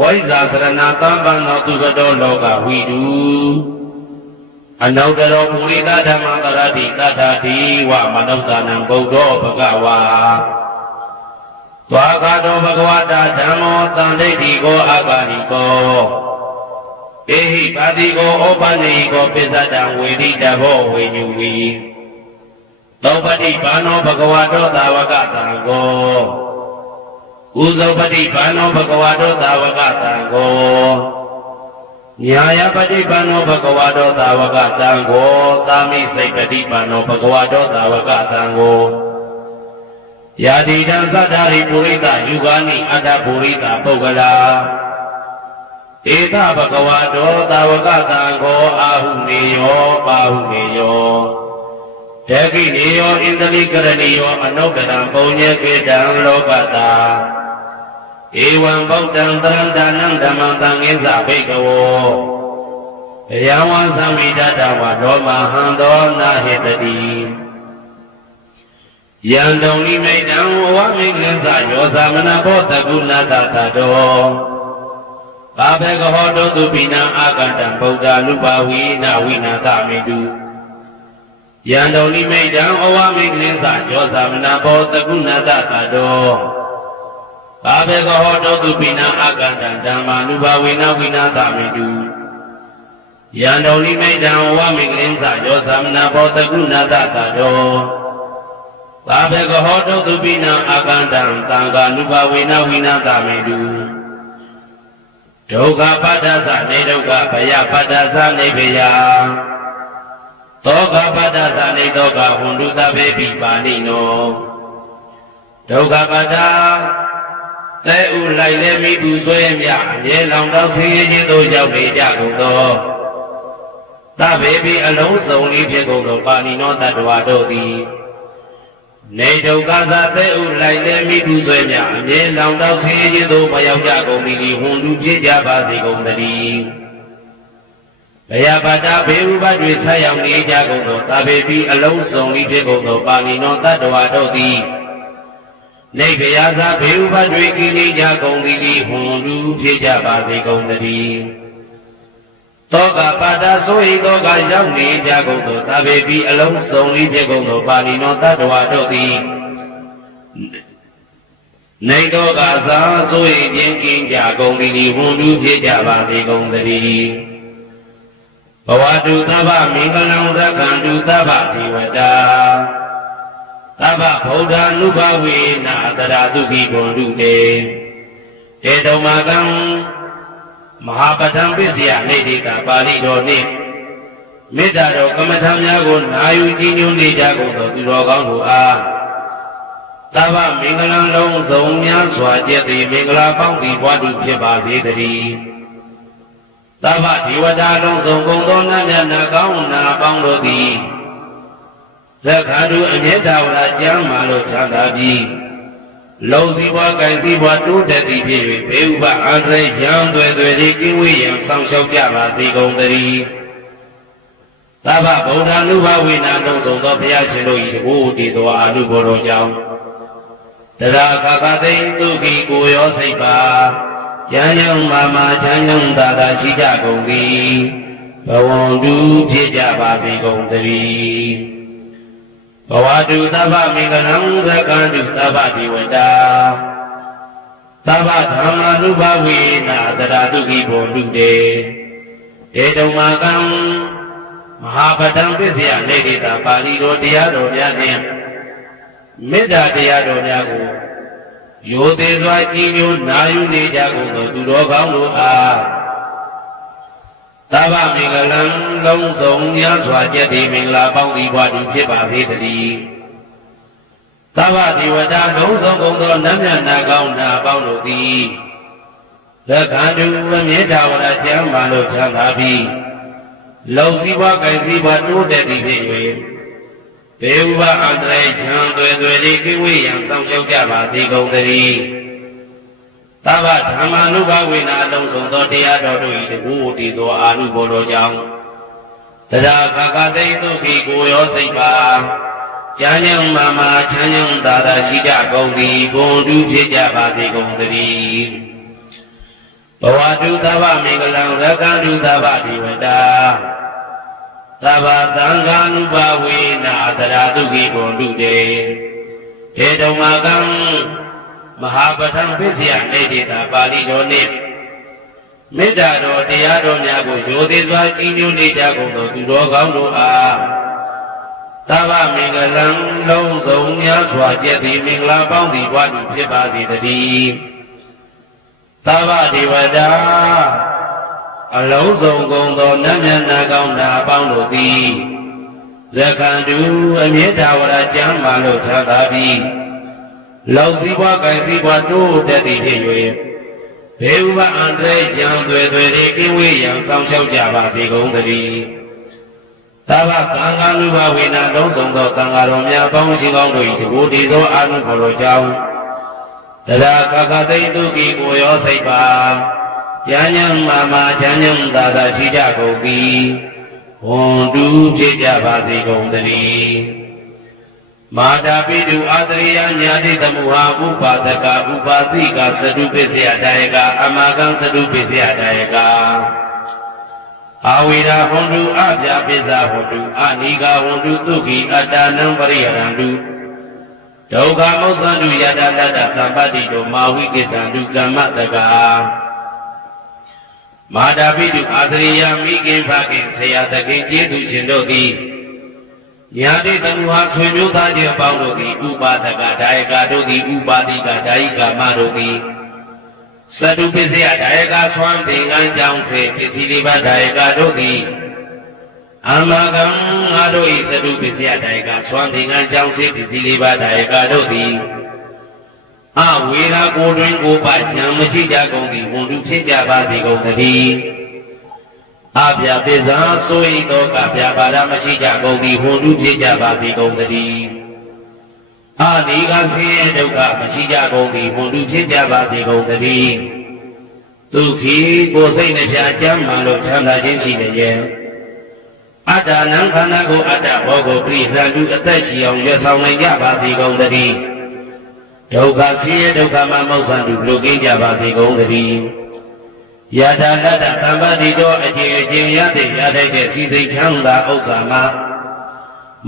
ဝိဇာစရဏသမ္ပန္နောသူကတောလောကဝိတုအနုတ္တရောပုရိသဓမ္မတရတိတတ္ထာတိဝမနုဿာနံဗုဒ္ဓောဘဂဝါသွားခါတောဘဂဝတာဓမ္မောတံဒိဋ္ဌိကောအာဂါနိကောဧဟိပါတိကောဩပနေကောပိစ္ဆတံဝေတိတဘောဝေညုဝီသောပတိဘာနောဘဂဝတောသာဝကတံကောဥဇောပတိဘာနောဘဂဝတောသာဝကတံကောညာယပတိဘာနောဘဂဝတောသာဝကတံကောသာမိစိတ်ပတိဘာနောဘဂဝတောသာဝကတံကောယာတိတံသတ္တာရိပုရိသယုဂာနိအတ္တပုရိသပုဂ္ဂလာဧတဘဂဝတောသာဝကတံကောအာဟုနေယောပါဟုနေယောဒခိနေယောဣန္ဒလိကရဏီယောအနုတ္တရံပုံညေကေတံလောကတာဧဝံဗုဒ္ဓံသရဏံဓမ္မံသံဃိသဘိကဝောဘယဝံသမိတတဝလောမဟံသောနာဟိတတိယံတုံလိမိတံဝမိက္ခသယောသမနဘောတကုဏတတတောဘာဘေကဟောတုသူပိနံအာကတံဗုဒ္ဓလူပါဝိနဝိနာသမိတုယံတုံလိမိတံဩဝမိက္ခသယောသမနဘောတကုဏတတတောဘာဘေကဟောတုသူပိနံအာကတံဓမ္မာလူပါဝိနဝိနာသမိတုယံတုံလိမိတံဩဝမိက္ခသယောသမနဘောတကုဏတတတောဘာဘေကဟောတုသူပိနံအာကတံသံဃာလူပါဝိနဝိနာသမိတုယ ဒုက္ခပတ္တသနေဒုက္ခဘယပတ္တသနေဘယသောကပတ္တသနေသောကဟွန်တုသဗ္ဗေပိပါဏိနောဒုက္ခပတ္တတဲဥလိုက်လည်းမိပူဆွဲမြအမြဲလောင်တောက်ဆင်းရဲခြင်းတို့ရောက်နေကြကုန်သောသဗ္ဗေပိအလုံးစုံလေးဖြစ်ကုန်သောပါဏိနောတတ္တဝါတို့သည်နေဒုက္ခသာတဲဥလိုက်လည်းမိပူဆွဲမြအမြဲလောင်တောက်ဆင်းရဲခြင်းတို့မရောက်ကြကုန်သည်ဟွန်တုဖြစ်ကြပါစေကုန်သတည်းဘယပါဒဘေဥပတွေဆက်ရောက်နေကြကုန်သောသဗ္ဗေပိအလုံးစုံလေးဖြစ်ကုန်သောပါဏိနောတတ္တဝါတို့သည်နေဗယသာဘေဥပတွေကင်းနေကြကုန်သည်ဟွန်တုဖြစ်ကြပါစေကုန်သတည်းသောကပါဒဆိုဤသောကရောက်နေကြကုန်သောသဗ္ဗေပိအလုံးစုံလေးဖြစ်ကုန်သောပါဏိနောတတ္တဝါတို့သည်နေသောကသာဆိုဤခြင်းကင်းကြကုန်သည်ဟွန်တုဖြစ်ကြပါစေကုန်သတည်းဘဝတုသဗ္ဗမင်္ဂလံရက္ခန္တုသဗ္ဗဒေဝတာသဗ္ဗဗုဒ္ဓ ानु ဘဝေနအတရာတုခိဂုဏ်တုတေဧတုမကံမဟာပဒံပစ္စယနေတိတာပါဠိတော်နှင့်မေတ္တာတော်ကမ္မထာများကိုနာယူကြည်ညိုနေကြကုန်သောသူတော်ကောင်းတို့အားသဗ္ဗမင်္ဂလံလုံးစုံများစွာကျက်သည်မင်္ဂလာပေါင်းသည်ဘဝတုဖြစ်ပါစေတည်းသဗ္ဗဒေဝတာလုံးစုံကုန်သောနတ်မြတ်နာကောင်းနာပေါင်းတို့သည်လက်ခါတုအမြဲတဝရကျမ်းမာလို့ချမ်းသာပြီးလုံစည်းပွား၊ကိုင်စည်းပွားတိုးတက်သည်ဖြစ်၍ဘေဥပအန္တရာယ်ရန်သွဲသွဲလေးကင်းဝေးရန်ဆောင်ရှောက်ကြပါသည်ကုန်သတည်းသဗ္ဗဗုဒ္ဓ ानु ဘဝေနလုံးစုံသောဘုရားရှင်တို့၏တကူတည်သောအာနုဘောတော်ကြောင့်တရာခခသိဒုက္ခိကိုရောစိတ်ပါဉာဏ်ဉာဏ်မာမာချမ်းသာသာသာရှိကြကုန်သည်ဘဝန္တုဖြစ်ကြပါသည်ကုန်သတည်းဘဝတုသဗ္ဗမင်္ဂလံရက္ခန္တုသဗ္ဗဒေဝတာသဗ္ဗဓမ္မာနုဘဝေနတရာတုခိဘုံတုတေဧတုမကံမဟာပဒံပစ္စယနေတိတာပါဠိတော်တရားတော်များနှင့်မေတ္တာတရားတော်များကိုရိုသေစွာကြည်ညိုနာယူနေကြကုန်သောသူတော်ကောင်းတို့အားသဗ္ဗမင်္ဂလံလုံးစုံများစွာကျက်သည်မင်္ဂလာပေါင်းသည်ဘဝတုဖြစ်ပါစေတည်းသဗ္ဗဒေဝတာလုံးစုံကုန်သောနတ်မြတ်နာကောင်းနာပေါင်းတို့သည်လက်ခန္တုအမြဲတဝရကျမ်းမာလို့ချမ်းသာပြီးလုံစည်းပွား၊ကိုင်စည်းပွားတိုးတက်သည်ဖြစ်၍ဘေဥပအန္တရာယ်ချမ်းသွဲသွဲလေးကင်းဝေးရန်ဆောင်ရှောက်ကြပါသည်ကုန်သတည်းသဗ္ဗဓမ္မာနုဘဝေနအလုံးစုံသောတရားတော်တို့၏တကူတည်သောအာနုဘောတော်ကြောင့်တရာခခသိဒုက္ခိကိုရောစိတ်ပါဉာဏ်ဉာဏ်မာမာချမ်းသာသာရှိကြကုန်သည်ဘုံတုဖြစ်ကြပါစေကုန်သတည်းဘဝတုသဗ္ဗမင်္ဂလံရက္ခန္တုသဗ္ဗဒေဝတာသဗ္ဗသံဃာနုဘဝေနတရာတုခိဘုံတုတေဧတုမကံမဟာပဒံပစ္စယနေတိတာပါဠိတော်နှင့်မေတ္တာတော်တရားတော်များကိုရိုသေစွာကြည်ညိုနေကြကုန်သောသူတော်ကောင်းတို့အားသဗ္ဗမင်္ဂလံလုံးစုံများစွာကျက်သည်မင်္ဂလာပေါင်းသည်ဘဝတုဖြစ်ပါစေတည်းသဗ္ဗဒေဝတာအလုံးစုံကုန်သောနတ်မြတ်နာကောင်းနာပေါင်းတို့သည်လက်ခန္တုအမြဲတဝရကျမ်းမာလို့ချမ်းသာပြီးလုံစည်းပွား၊ကိုင်စည်းပွားတိုးတက်သည်ဖြစ်၍ဘေဥပအန္တရာယ်ရန်သွဲသွဲလေးကင်းဝေးရန်ဆောင်ရှောက်ကြပါသည်ကုန်သတည်းသဗ္ဗသံဃာနုဘဝေနလုံးစုံသောသံဃာတော်များပေါင်းရှိကောင်းတို့၏တကူတည်သောအာနုဘောတော်ကြောင့်တရာခခသိဒုက္ခိကိုရောစိတ်ပါဉာဏ်ဉာဏ်မာမာချမ်းသာသာရှိကြကုန်သည်ဘုံတုဖြစ်ကြပါစေကုန်သတည်းမာတာပိတုအာတရိယညာတိတမုဟာဥပါဒကဥပါတိကသတုပစ္စယတယကအမကံသတုပစ္စယတယကအာဝိရာဟွန်တုအပြပစ္စဟွန်တုအနိကဟွန်တုသုခိအတ္တနံပရိယရန္တုဒုက္ခမௌသန္တုယတတတသံပတ္တိတောမာဝိကိသန္တုကမ္မတကမာတာပိတုအာတရိယမိခင်ဖခင်ဆရာသခင်ကျေးဇူးရှင်တို့သည်ညာတိတမုဟာဆွေမျိုးသားချင်းပေါင်းတို့သည်ဥပါဒကဒါယကတို့သည်ဥပါတိကဒါယိကမတို့သည် စတုပစ္စယဒါယကဆွမ်းသင်္ကန်းကြောင့်စေပစ္စည်းလေးပါးဒါယကတို့သည်အမကံငါတို့၏စတုပစ္စယဒါယကဆွမ်းသင်္ကန်းကြောင့်စေပစ္စည်းလေးပါးဒါယကတို့သည်အဝေရာကိုတွင်ကိုပါဉာဏ်မရှိကြကုန်သည်ဝန်တုဖြစ်ကြပါသည်ကုန်တည်းအပြာပိဇာဆို၏တော့ကပြာပါဒမရှိကြကုန်သည်ဝန်တုဖြစ်ကြပါသည်ကုန်တည်းအာဒီကဆင်းရဲဒုက္ခမရှိကြကုန်သည်ဝန်တုဖြစ်ကြပါသည်ကုန်တည်းဒုက္ခိကိုစိတ်နှပြကြမ်းမှလို့ချမ်းသာခြင်းရှိလျက်အတ္တနံခန္ဓာကိုအတ္တဘောကိုပြိဟံတုအသက်ရှိအောင်ရွယ်ဆောင်နိုင်ကြပါစေကုန်တည်းဒုက္ခဆင်းရဲဒုက္ခမှမောက္ခတုလွတ်ကင်းကြပါစေကုန်တည်းယတာလတ္တသံပါတိတော်အကျင့်အကျင့်ရတဲ့ရထိုက်တဲ့စီစိတ်ချမ်းသာဥစ္စာမှာ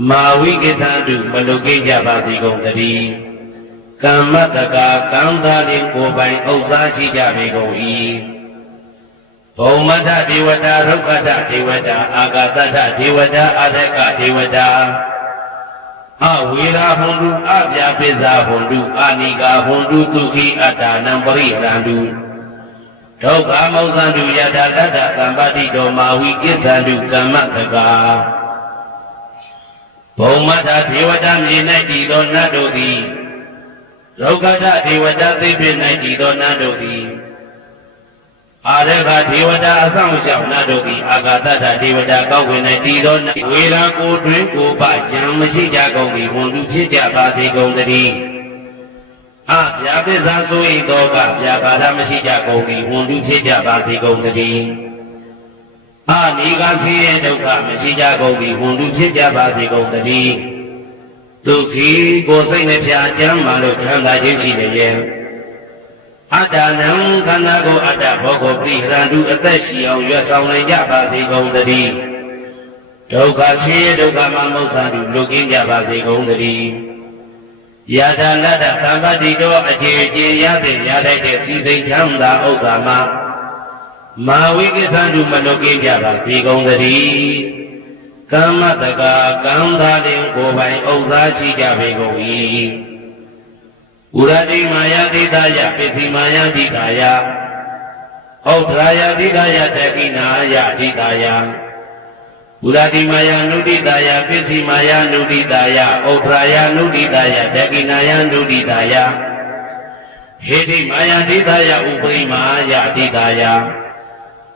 မာဝိကိသံတုမလွတ်ကင်းကြပါစေကုန်တည်းကမ္မတကာကံသာလင်ကိုယ်ပိုင်ဥစ္စာရှိကြပေကုန်၏ဘုံမတ္တဒေဝတာရုက္ခတဒေဝတာအာဂတတဒေဝတာအာရကဒေဝတာအဝေရာဟွန်တုအပြာပိဇာဟွန်တုအာနိကာဟွန်တုဒုက္ခိအတ္တနံပရိဟရန္တုဒုက္ခမောဇန္တုယတာတတ္တသံပါတိတော်မာဝိကိစ္ဆန္တုကမ္မတကာဘုံမတ္တဒေဝတာမြေ၌တည်သောနတ်တို့သည်ရုက္ခတဒေဝတာသိပြ၌တည်သောနတ်တို့သည်အာရကဒေဝတာအဆောင်ရှောက်နတ်တို့သည်အာဂတတဒေဝတာကောက်ဝင်၌တည်သောဝေရာကိုတွင်ကိုပဉာဏ်မရှိကြကုန်သည်ဝန်တုဖြစ်ကြပါစေကုန်တည်းအပြာပိဇာဆို၏တော့ကပြာပါဒမရှိကြကုန်သည်ဝန်တုဖြစ်ကြပါစေကုန်တည်းအာနိကဆင်းရဲဒုက္ခမရှိကြကုန်သည်ဝန်တုဖြစ်ကြပါစေကုန်တည်းဒုက္ခိကိုစိတ်နှပြကြမ်းမှလို့ချမ်းသာခြင်းရှိလျက်အတ္တနံခန္ဓာကိုအတ္တဘောကိုပြိဟရန္တုအသက်ရှိအောင်ရွယ်ဆောင်နိုင်ကြပါစေကုန်တည်းဒုက္ခဆင်းရဲဒုက္ခမှမောက္ခတုလွတ်ကင်းကြပါစေကုန်တည်းယတာလတ္တသံပါတိတော်အကျေအကျေရတဲ့ရထိုက်တဲ့စီစိတ်ချမ်းသာဥစ္စာမှာမာဝိကိသံတုမလွတ်ကင်းကြပါစေကုန်တည်းကမ္မတကာကံသာလင်ကိုယ်ပိုင်ဥစ္စာရှိကြပေကုန်၏ဥရတိမာယာတိတယပစ္စည်းမာယာတိတယဩဒရာယတိတယတကိနာယတိတယဥရတိမာယာနုတိတယပစ္စည်းမာယာနုတိတယဩဒရာယနုတိတယတကိနာယနုတိတယဟေတိမာယာတိတယဥပရိမာယတိတယ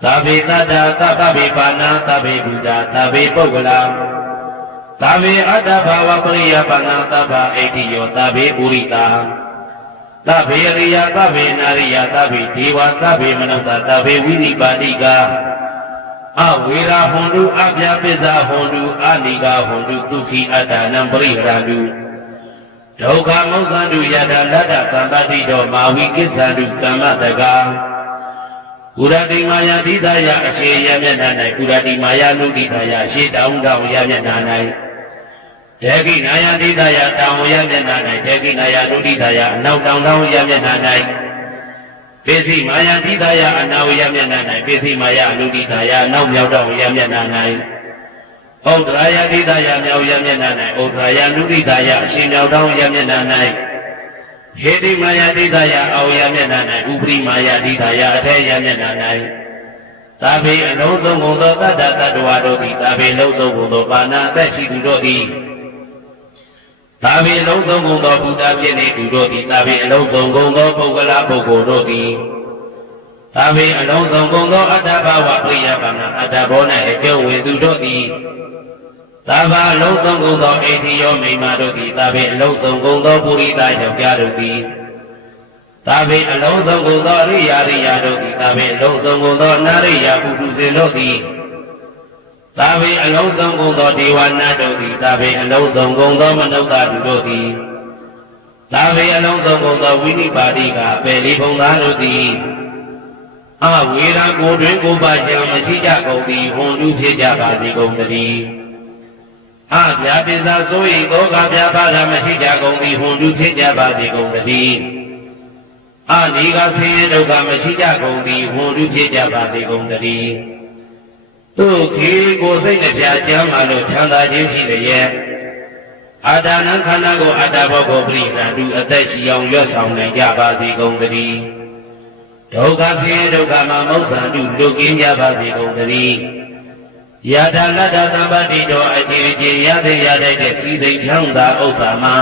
သဗ္ဗေတတ္တသဗ္ဗေပါဏသဗ္ဗေဘုဒ္ဓသဗ္ဗေပုဂ္ဂလာသဗ္ဗေအတ္တဘာဝပရိယပါဏသဗ္ဗဣတိယောသဗ္ဗေပုရိတာသဗ္ဗေရိယသဗ္ဗေနာရိယသဗ္ဗေဒေဝသဗ္ဗေမနုဿသဗ္ဗေဝိနိပါတိကအဝေရာဟွန်တုအပြာပိဇာဟွန်တုအာနိကာဟွန်တုဒုက္ခိအတ္တနံပရိဟရန္တုဒုက္ခမောက္ခန္တုယတာလတ္တသံပါတိတော်မာဝိကိစ္ဆန္တုကမ္မတကာဥရတိမာယာတိတယအရှိယမျက်နှာ၌ဥရတိမာယာနုတိတယရှေတောင်းတောင်းယမျက်နှာ၌ဒေဂိနာယတိတယတောင်းယမျက်နှာ၌ဒေဂိနာယနုတိတယအနောက်တောင်းတောင်းယမျက်နှာ၌ပိစိမာယာတိတယအနောက်ယမျက်နှာ၌ပိစိမာယာနုတိတယနောက်မြောက်တောင်းယမျက်နှာ၌ဩဒရာယတိတယမြောက်ယမျက်နှာ၌ဩဒရာယနုတိတယအရှင်မြောက်တောင်းယမျက်နှာ၌ဟေတိမာယာတိတယအောယမျက်နှာ၌ဥပရိမာယာတိတယအထေယမျက်နှာ၌သဗ္ဗေအလုံးစုံကုန်သောတတ္တတ္တဝါတို့သည်သဗ္ဗေလုံးစုံကုန်သောပါဏအသက်ရှိသူတို့သည်သဗ္ဗေလုံးစုံကုန်သောဘုဒ္ဓဖြစ်နေသူတို့သည်သဗ္ဗေအလုံးစုံကုန်သောပုဂ္ဂလပုဂ္ဂိုလ်တို့သည်သဗ္ဗေအလုံးစုံကုန်သောအတ္တဘဝပရိယပါဏအတ္တဘော၌အကျုံးဝင်သူတို့သည်သဗ္ဗအလုံးစုံကုန်သောအိတိယောမိမာတို့သည်သဗ္ဗေအလုံးစုံကုန်သောပုရိသယောက်ျားတို့သည်သဗ္ဗေအလုံးစုံကုန်သောအရိယာရိယာတို့သည်သဗ္ဗေအလုံးစုံကုန်သောနာရိယာပုထုဇဉ်တို့သည်သဗ္ဗေအလုံးစုံကုန်သောဒေဝနာတို့သည်သဗ္ဗေအလုံးစုံကုန်သောမနုဿတုတို့သည်သဗ္ဗေအလုံးစုံကုန်သောဝိနိပါတိကအပေလေးဘုံသားတို့သည်အဝေရာကိုတွင်ကိုပါကြံမရှိကြကုန်သည်ဟွန်တုဖြစ်ကြပါစေကုန်တည်းအပြာပိဇာဆို၏သောကပြာပါဒမရှိကြကုန်သည်ဟွန်တုဖြစ်ကြပါစေကုန်တည်းအနိကဆင်းရဲဒုက္ခမရှိကြကုန်သည်ဟွန်တုဖြစ်ကြပါစေကုန်တည်းဒုက္ခိကိုစိတ်နှပြကြမ်းမှလို့ချမ်းသာခြင်းရှိလျက်အာဒါနံခန္ဓာကိုအတ္တဘောကိုပရိဟရန္တုအသက်ရှိအောင်ရွတ်ဆောင်နိုင်ကြပါစေကုန်တည်းဒ ဒုက္ခဆင်းရဲဒုက္ခမှာမောက္ခန္တုလွတ်ကင်းကြပါစေကုန်သတည်းယထာလတ္တသမ္ပတိတော်အကျဉ်းချင်းရတဲ့ရတဲ့စီစိတ်ချမ်းသာဥစ္စာမှာ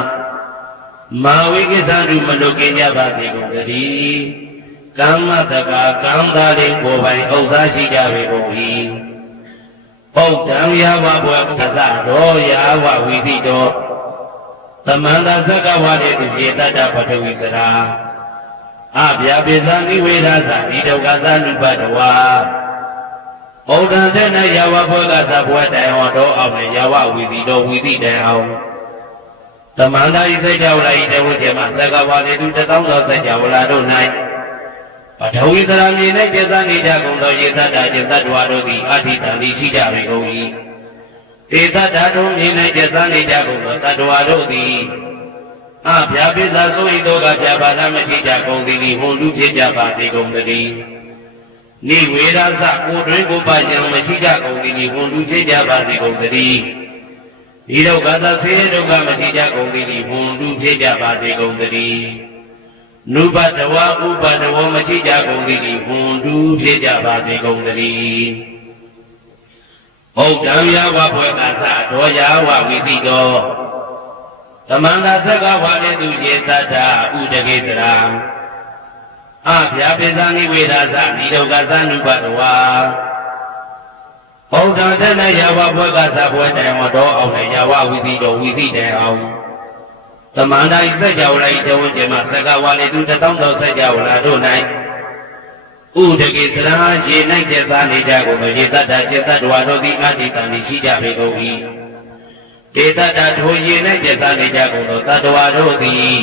မာဝိကိစ္စတုမလွတ်ကင်းကြပါစေကုန်သတည်းကမ္မတကာကံသာလေးကိုယ်ပိုင်ဥစ္စာရှိကြပေကုန်၏ပုဒ္ဒံယဝဘွယ်ပသတော်ယဝဝိသိတော်သမန္တသက္ကဝါရေတုဧတတ္တပထဝီစရာအဗျာပိသံနိဝေဒသဤဒုက္ခသနုပတဝါဩဒံတဲ့နယဝဘွယ်ကသဘွယ်တိုင်ဟောတော်အောင်နဲ့ယဝဝိသိတော်ဝိသိတိုင်အောင်သမန္တဤစကြဝဠာဤတဝိတေမသက္ကဝါရေတုတသောသောစကြဝဠာတို့၌ပထဝီသရမြေ၌ကျသနေကြကုန်သောယေတ္တတကျသတ္တဝါတို့သည်အဋ္ဌိတံသည်ရှိကြပေကုန်၏တေတ္တတို့မြေ၌ကျသနေကြကုန်သောတတ္တဝါတို့သည်အဗျာပိသဆိုဤတို့ကပြပါဒမရှိကြကုန်သည်ဟွန်လူဖြစ်ကြပါစေကုန်သတည်းနိဝေဒသကိုတွင်ကိုပယံမရှိကြကုန်သည်ဟွန်လူဖြစ်ကြပါစေကုန်သတည်းဤဒုက္ခသဆေဒုက္ခမရှိကြကုန်သည်ဟွန်လူဖြစ်ကြပါစေကုန်သတည်းနုပတဝဥပတဝမရှိကြကုန်သည်ဟွန်တူဖြစ်ကြပါစေကုန်သတည်းဩဒံယဝဘွယ်ကသတော်ယဝဝိသိတော်သမန္တသက္ကဝါလေတုယေတတ္တဥဒကေသရာအဗျာပိသံနိဝေဒသနိဒုက္ခသနုပတဝါဩဒံတနယဝဘွယ်ကသဘွယ်တိုင်ဝတော်အောင်နဲ့ယဝဝိသိတော်ဝိသိတိုင်အောင်သမန္တဤစကြဝဠာဤတဝိတေမသက္ကဝါလေတုတသောသောစကြဝဠာတို့၌ဥဒကေသရာရေ၌ကျက်စားနေကြကုန်သောယေတ္တจิตတ္တဝါတို့သည်အတ္တိတံသည်ရှိကြပေကုန်၏တေတ္တထိုရေ၌ကျက်စားနေကြကုန်သောတတ္တဝါတို့သည်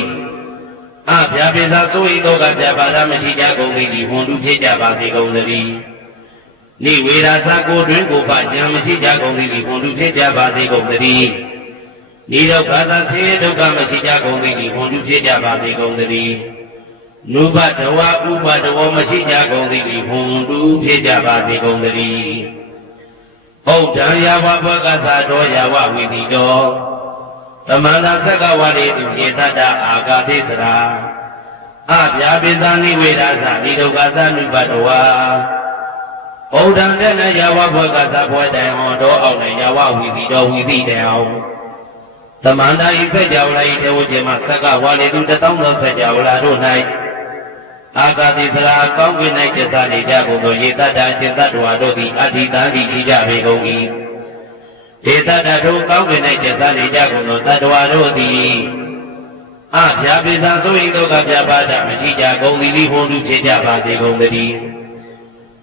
အဗျာပိသဆိုဤတို့ကပြပါဒမရှိကြကုန်သည်ဟွန်တုဖြစ်ကြပါစေကုန်သတည်းနိဝေဒသကိုတွင်ကိုပဉာဏ်မရှိကြကုန်သည်ဟွန်တုဖြစ်ကြပါစေကုန်သတည်းနိဒုက္ခသဆေဒုက္ခမရှိကြကုန်သည်ဟွန်တုဖြစ်ကြပါစေကုန်သတည်းနုပတဝဥပတဝမရှိကြကုန်သည်ဟွန်တုဖြစ်ကြပါစေကုန်သတည်းဩဒံယဝဘဂသတော်ယဝဝိသိတော်သမန္တသက္ကဝါရေတုယေတတ္တအာဂာတိစရာအဗျာပိသံနိဝေဒသနိဒုက္ခသနုပတဝါဩဒံတဲ့နယဝဘဂသဘွယ်တိုင်ဟောတော်အောင်နဲ့ယဝဝိသိတော်ဝိသိတိုင်အောင်သမန္တဤစကြဝဠာဤတဝိတေမသက္ကဝါလေတုတသောသောစကြဝဠာတို့၌အာဂတိစရာကောင်းကင်၌ကျက်စားနေကြကုန်သောယေတတ္တจิตတ္တဝါတို့သည်အဋ္ဌိတံသည်ရှိကြပေကုန်၏ဒေတတ္တတို့ကောင်းကင်၌ကျက်စားနေကြကုန်သောတတ္တဝါတို့သည်အဗျာပိသဆိုဤတို့ကပြပါဒမရှိကြကုန်သည်ဟွန်တုဖြစ်ကြပါစေကုန်သတည်း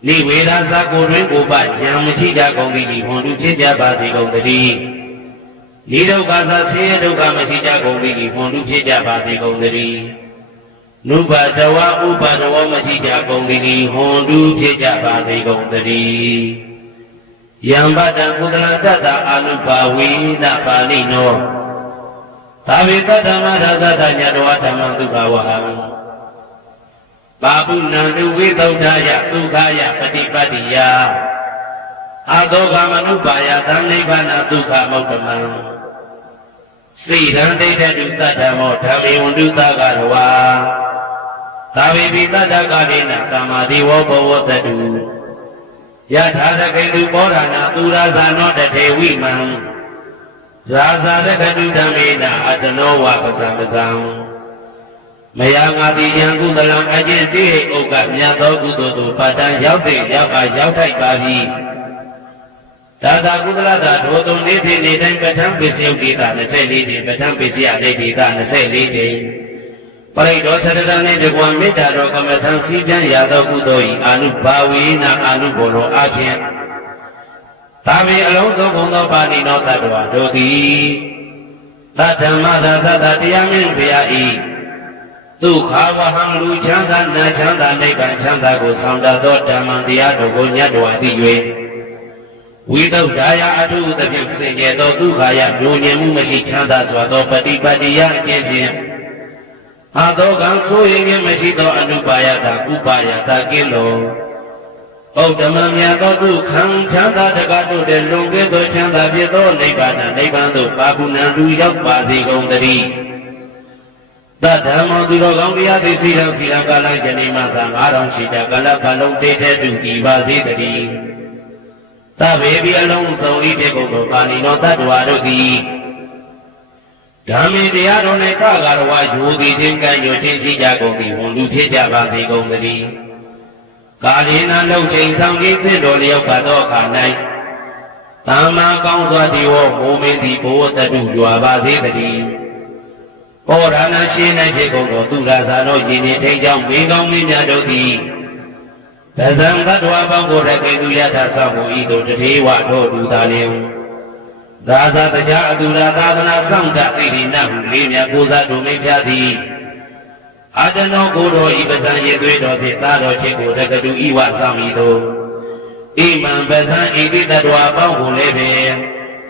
နိဝေဒသကိုတွင်ကိုပယံမရှိကြကုန်သည်ဟွန်တုဖြစ်ကြပါစေကုန်သတည်းနိဒုက္ခသဆင်းရဲဒုက္ခမရှိကြကုန်သည်ဟွန်တုဖြစ်ကြပါစေကုန်သတည်းနုပတဝဥပတဝမရှိကြကုန်သည်ဟွန်တုဖြစ်ကြပါစေကုန်သတည်းယံပတံကုသလတတ္တအာနုပါဝိနပါဠိနောသာဝေတဓမ္မရသတ္တညတဝဓမ္မသုခဝဟံပါပုဏ္ဏတုဝိသုဒ္ဓယဒုက္ခယပฏิပတ္တိယအာသောကမနုပါယသံနိဗ္ဗာနဒုက္ခမௌတ္တမံစိရံဒိဋ္ဌတုတတ္တမောဓမ္မေဝန္တုတကရဝါသာဝေပိတတ္တကာရိနသမ္မာတိဝဘဝတတုယထာတကိတုပောဓနာသူရာဇာနောတထေဝိမံရာဇာတကတုဓမ္မေနအတနောဝပဇံပဇံမယငါတိယံကုသလံအကျင့်တိဟိဥက္ကမြတ်သောကုသိုလ်သို့ပတ္တံရောက်တဲ့ရောက်ပါရောက်ထိုက်ပါပြီဒါသာကုသလတာထိုတုံနေတိနေတိုင်းပဋ္ဌံပိစယုတ်တိတာ24တိပဋ္ဌံပိစယဒိဋ္ဌိတာ24တိပရိဒောသရတနှင့်တကွာမေတ္တာတော်ကမ္မထံစီးပြန်ရသောကုသိုလ်ဤအာနုဘာဝေနအာနုဘောလောအဖြင့်သာဝေအလုံးစုံကုန်သောပါဏိနောတတ္တဝါတို့သည်သတ္တမသာသတ္တတရားမြင့်ဘုရားဤဒုက္ခဝဟံလူချမ်းသာနာချမ်းသာနိဗ္ဗာန်ချမ်းသာကိုဆောင်တတ်သောဓမ္မတရားတို့ကိုညတ်တော်သိ၍ဝိသုဒ္ဓါယအထုသဖြင့်စင်ကြယ်သောဒုက္ခယညဉ့်ညင်မှုမရှိချမ်းသာစွာသောပฏิပတ်တရားအကျင့်ဖြင့်အာသောကံဆိုရင်မရှိသောအနုပါယတာဥပါယတာကင်းသောဩတ္တမမြတ်သောဒုက္ခံချမ်းသာတကားတို့တဲ့လွန်ကဲသောချမ်းသာဖြစ်သောနိဗ္ဗာန်သို့ပါကုဏံသူရောက်ပါစေကုန်သတည်း တဓမ္မောသူတော်ကောင်းတရားသိစီတော်စီရကာလယနေ့မှသာ9000ရှိတာကာလပတ်လုံးတည်တဲ့တူဤပါစေတည်းသဗ္ဗေပိအလုံးစုံဤတေကုန်သောပါဏိနောတတ္တဝါတို့သည်ဓမ္မေတရားတော်၌ကာရဝယူသည်ခြင်းကံညွှန်ခြင်းရှိကြကုန်သည်ဝန်လူဖြစ်ကြပါစေကုန်သတည်းကာလေနလုံချိန်ဆောင်ကြီးသင့်တော်လျောက်ပါသောအခါ၌သမ္မာကောင်းစွာဒီဝမိုးမင်းသည်ဘဝတတုရွာပါစေတည်းပောရဏရှိ၌ဖြစ်ကုန်သောသူရသာတို့ယင်းနေထိန်ကြောင့်မိကောင်းမင်းများတို့သည်ဗဇံဘတ်တော်ပေါင်းကိုရကေသူယထာဆောက်ကိုဤသို့တထေဝတို့လူသားလျင်သာသာတရားအတူရာသာသနာဆောင်တသိရိနဟုလေးမြတ်ကိုစားတို့မိဖျားသည်အာတနောကိုတော်ဤပဇံရသွေးတော်ဖြင့်သာတော်ချစ်ကိုတက္ကတူဤဝဆောင်ဤသို့ဣမံပဇံဤတိတတော်ပေါင်းကိုလည်းပင်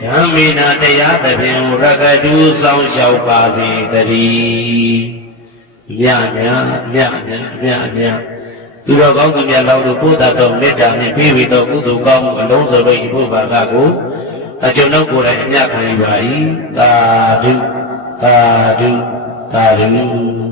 ဓမ္မေနာတရားသဖြင့်ရကတူဆောင်လျှောက်ပါစေတည်းမြတ်သူတော်ကောင်းသူများလောက်တို့ပို့တာတော့မေတ္တာနှင့်ပြီးပြီးတော့ကုသိုလ်ကောင်းမှုအလုံးစုံတို့ဤဘုရားကကိုအကျွန်ုပ်ကိုယ်တိုင်အမြတ်ခံပါ၏သာဓုသာဓုသာဓု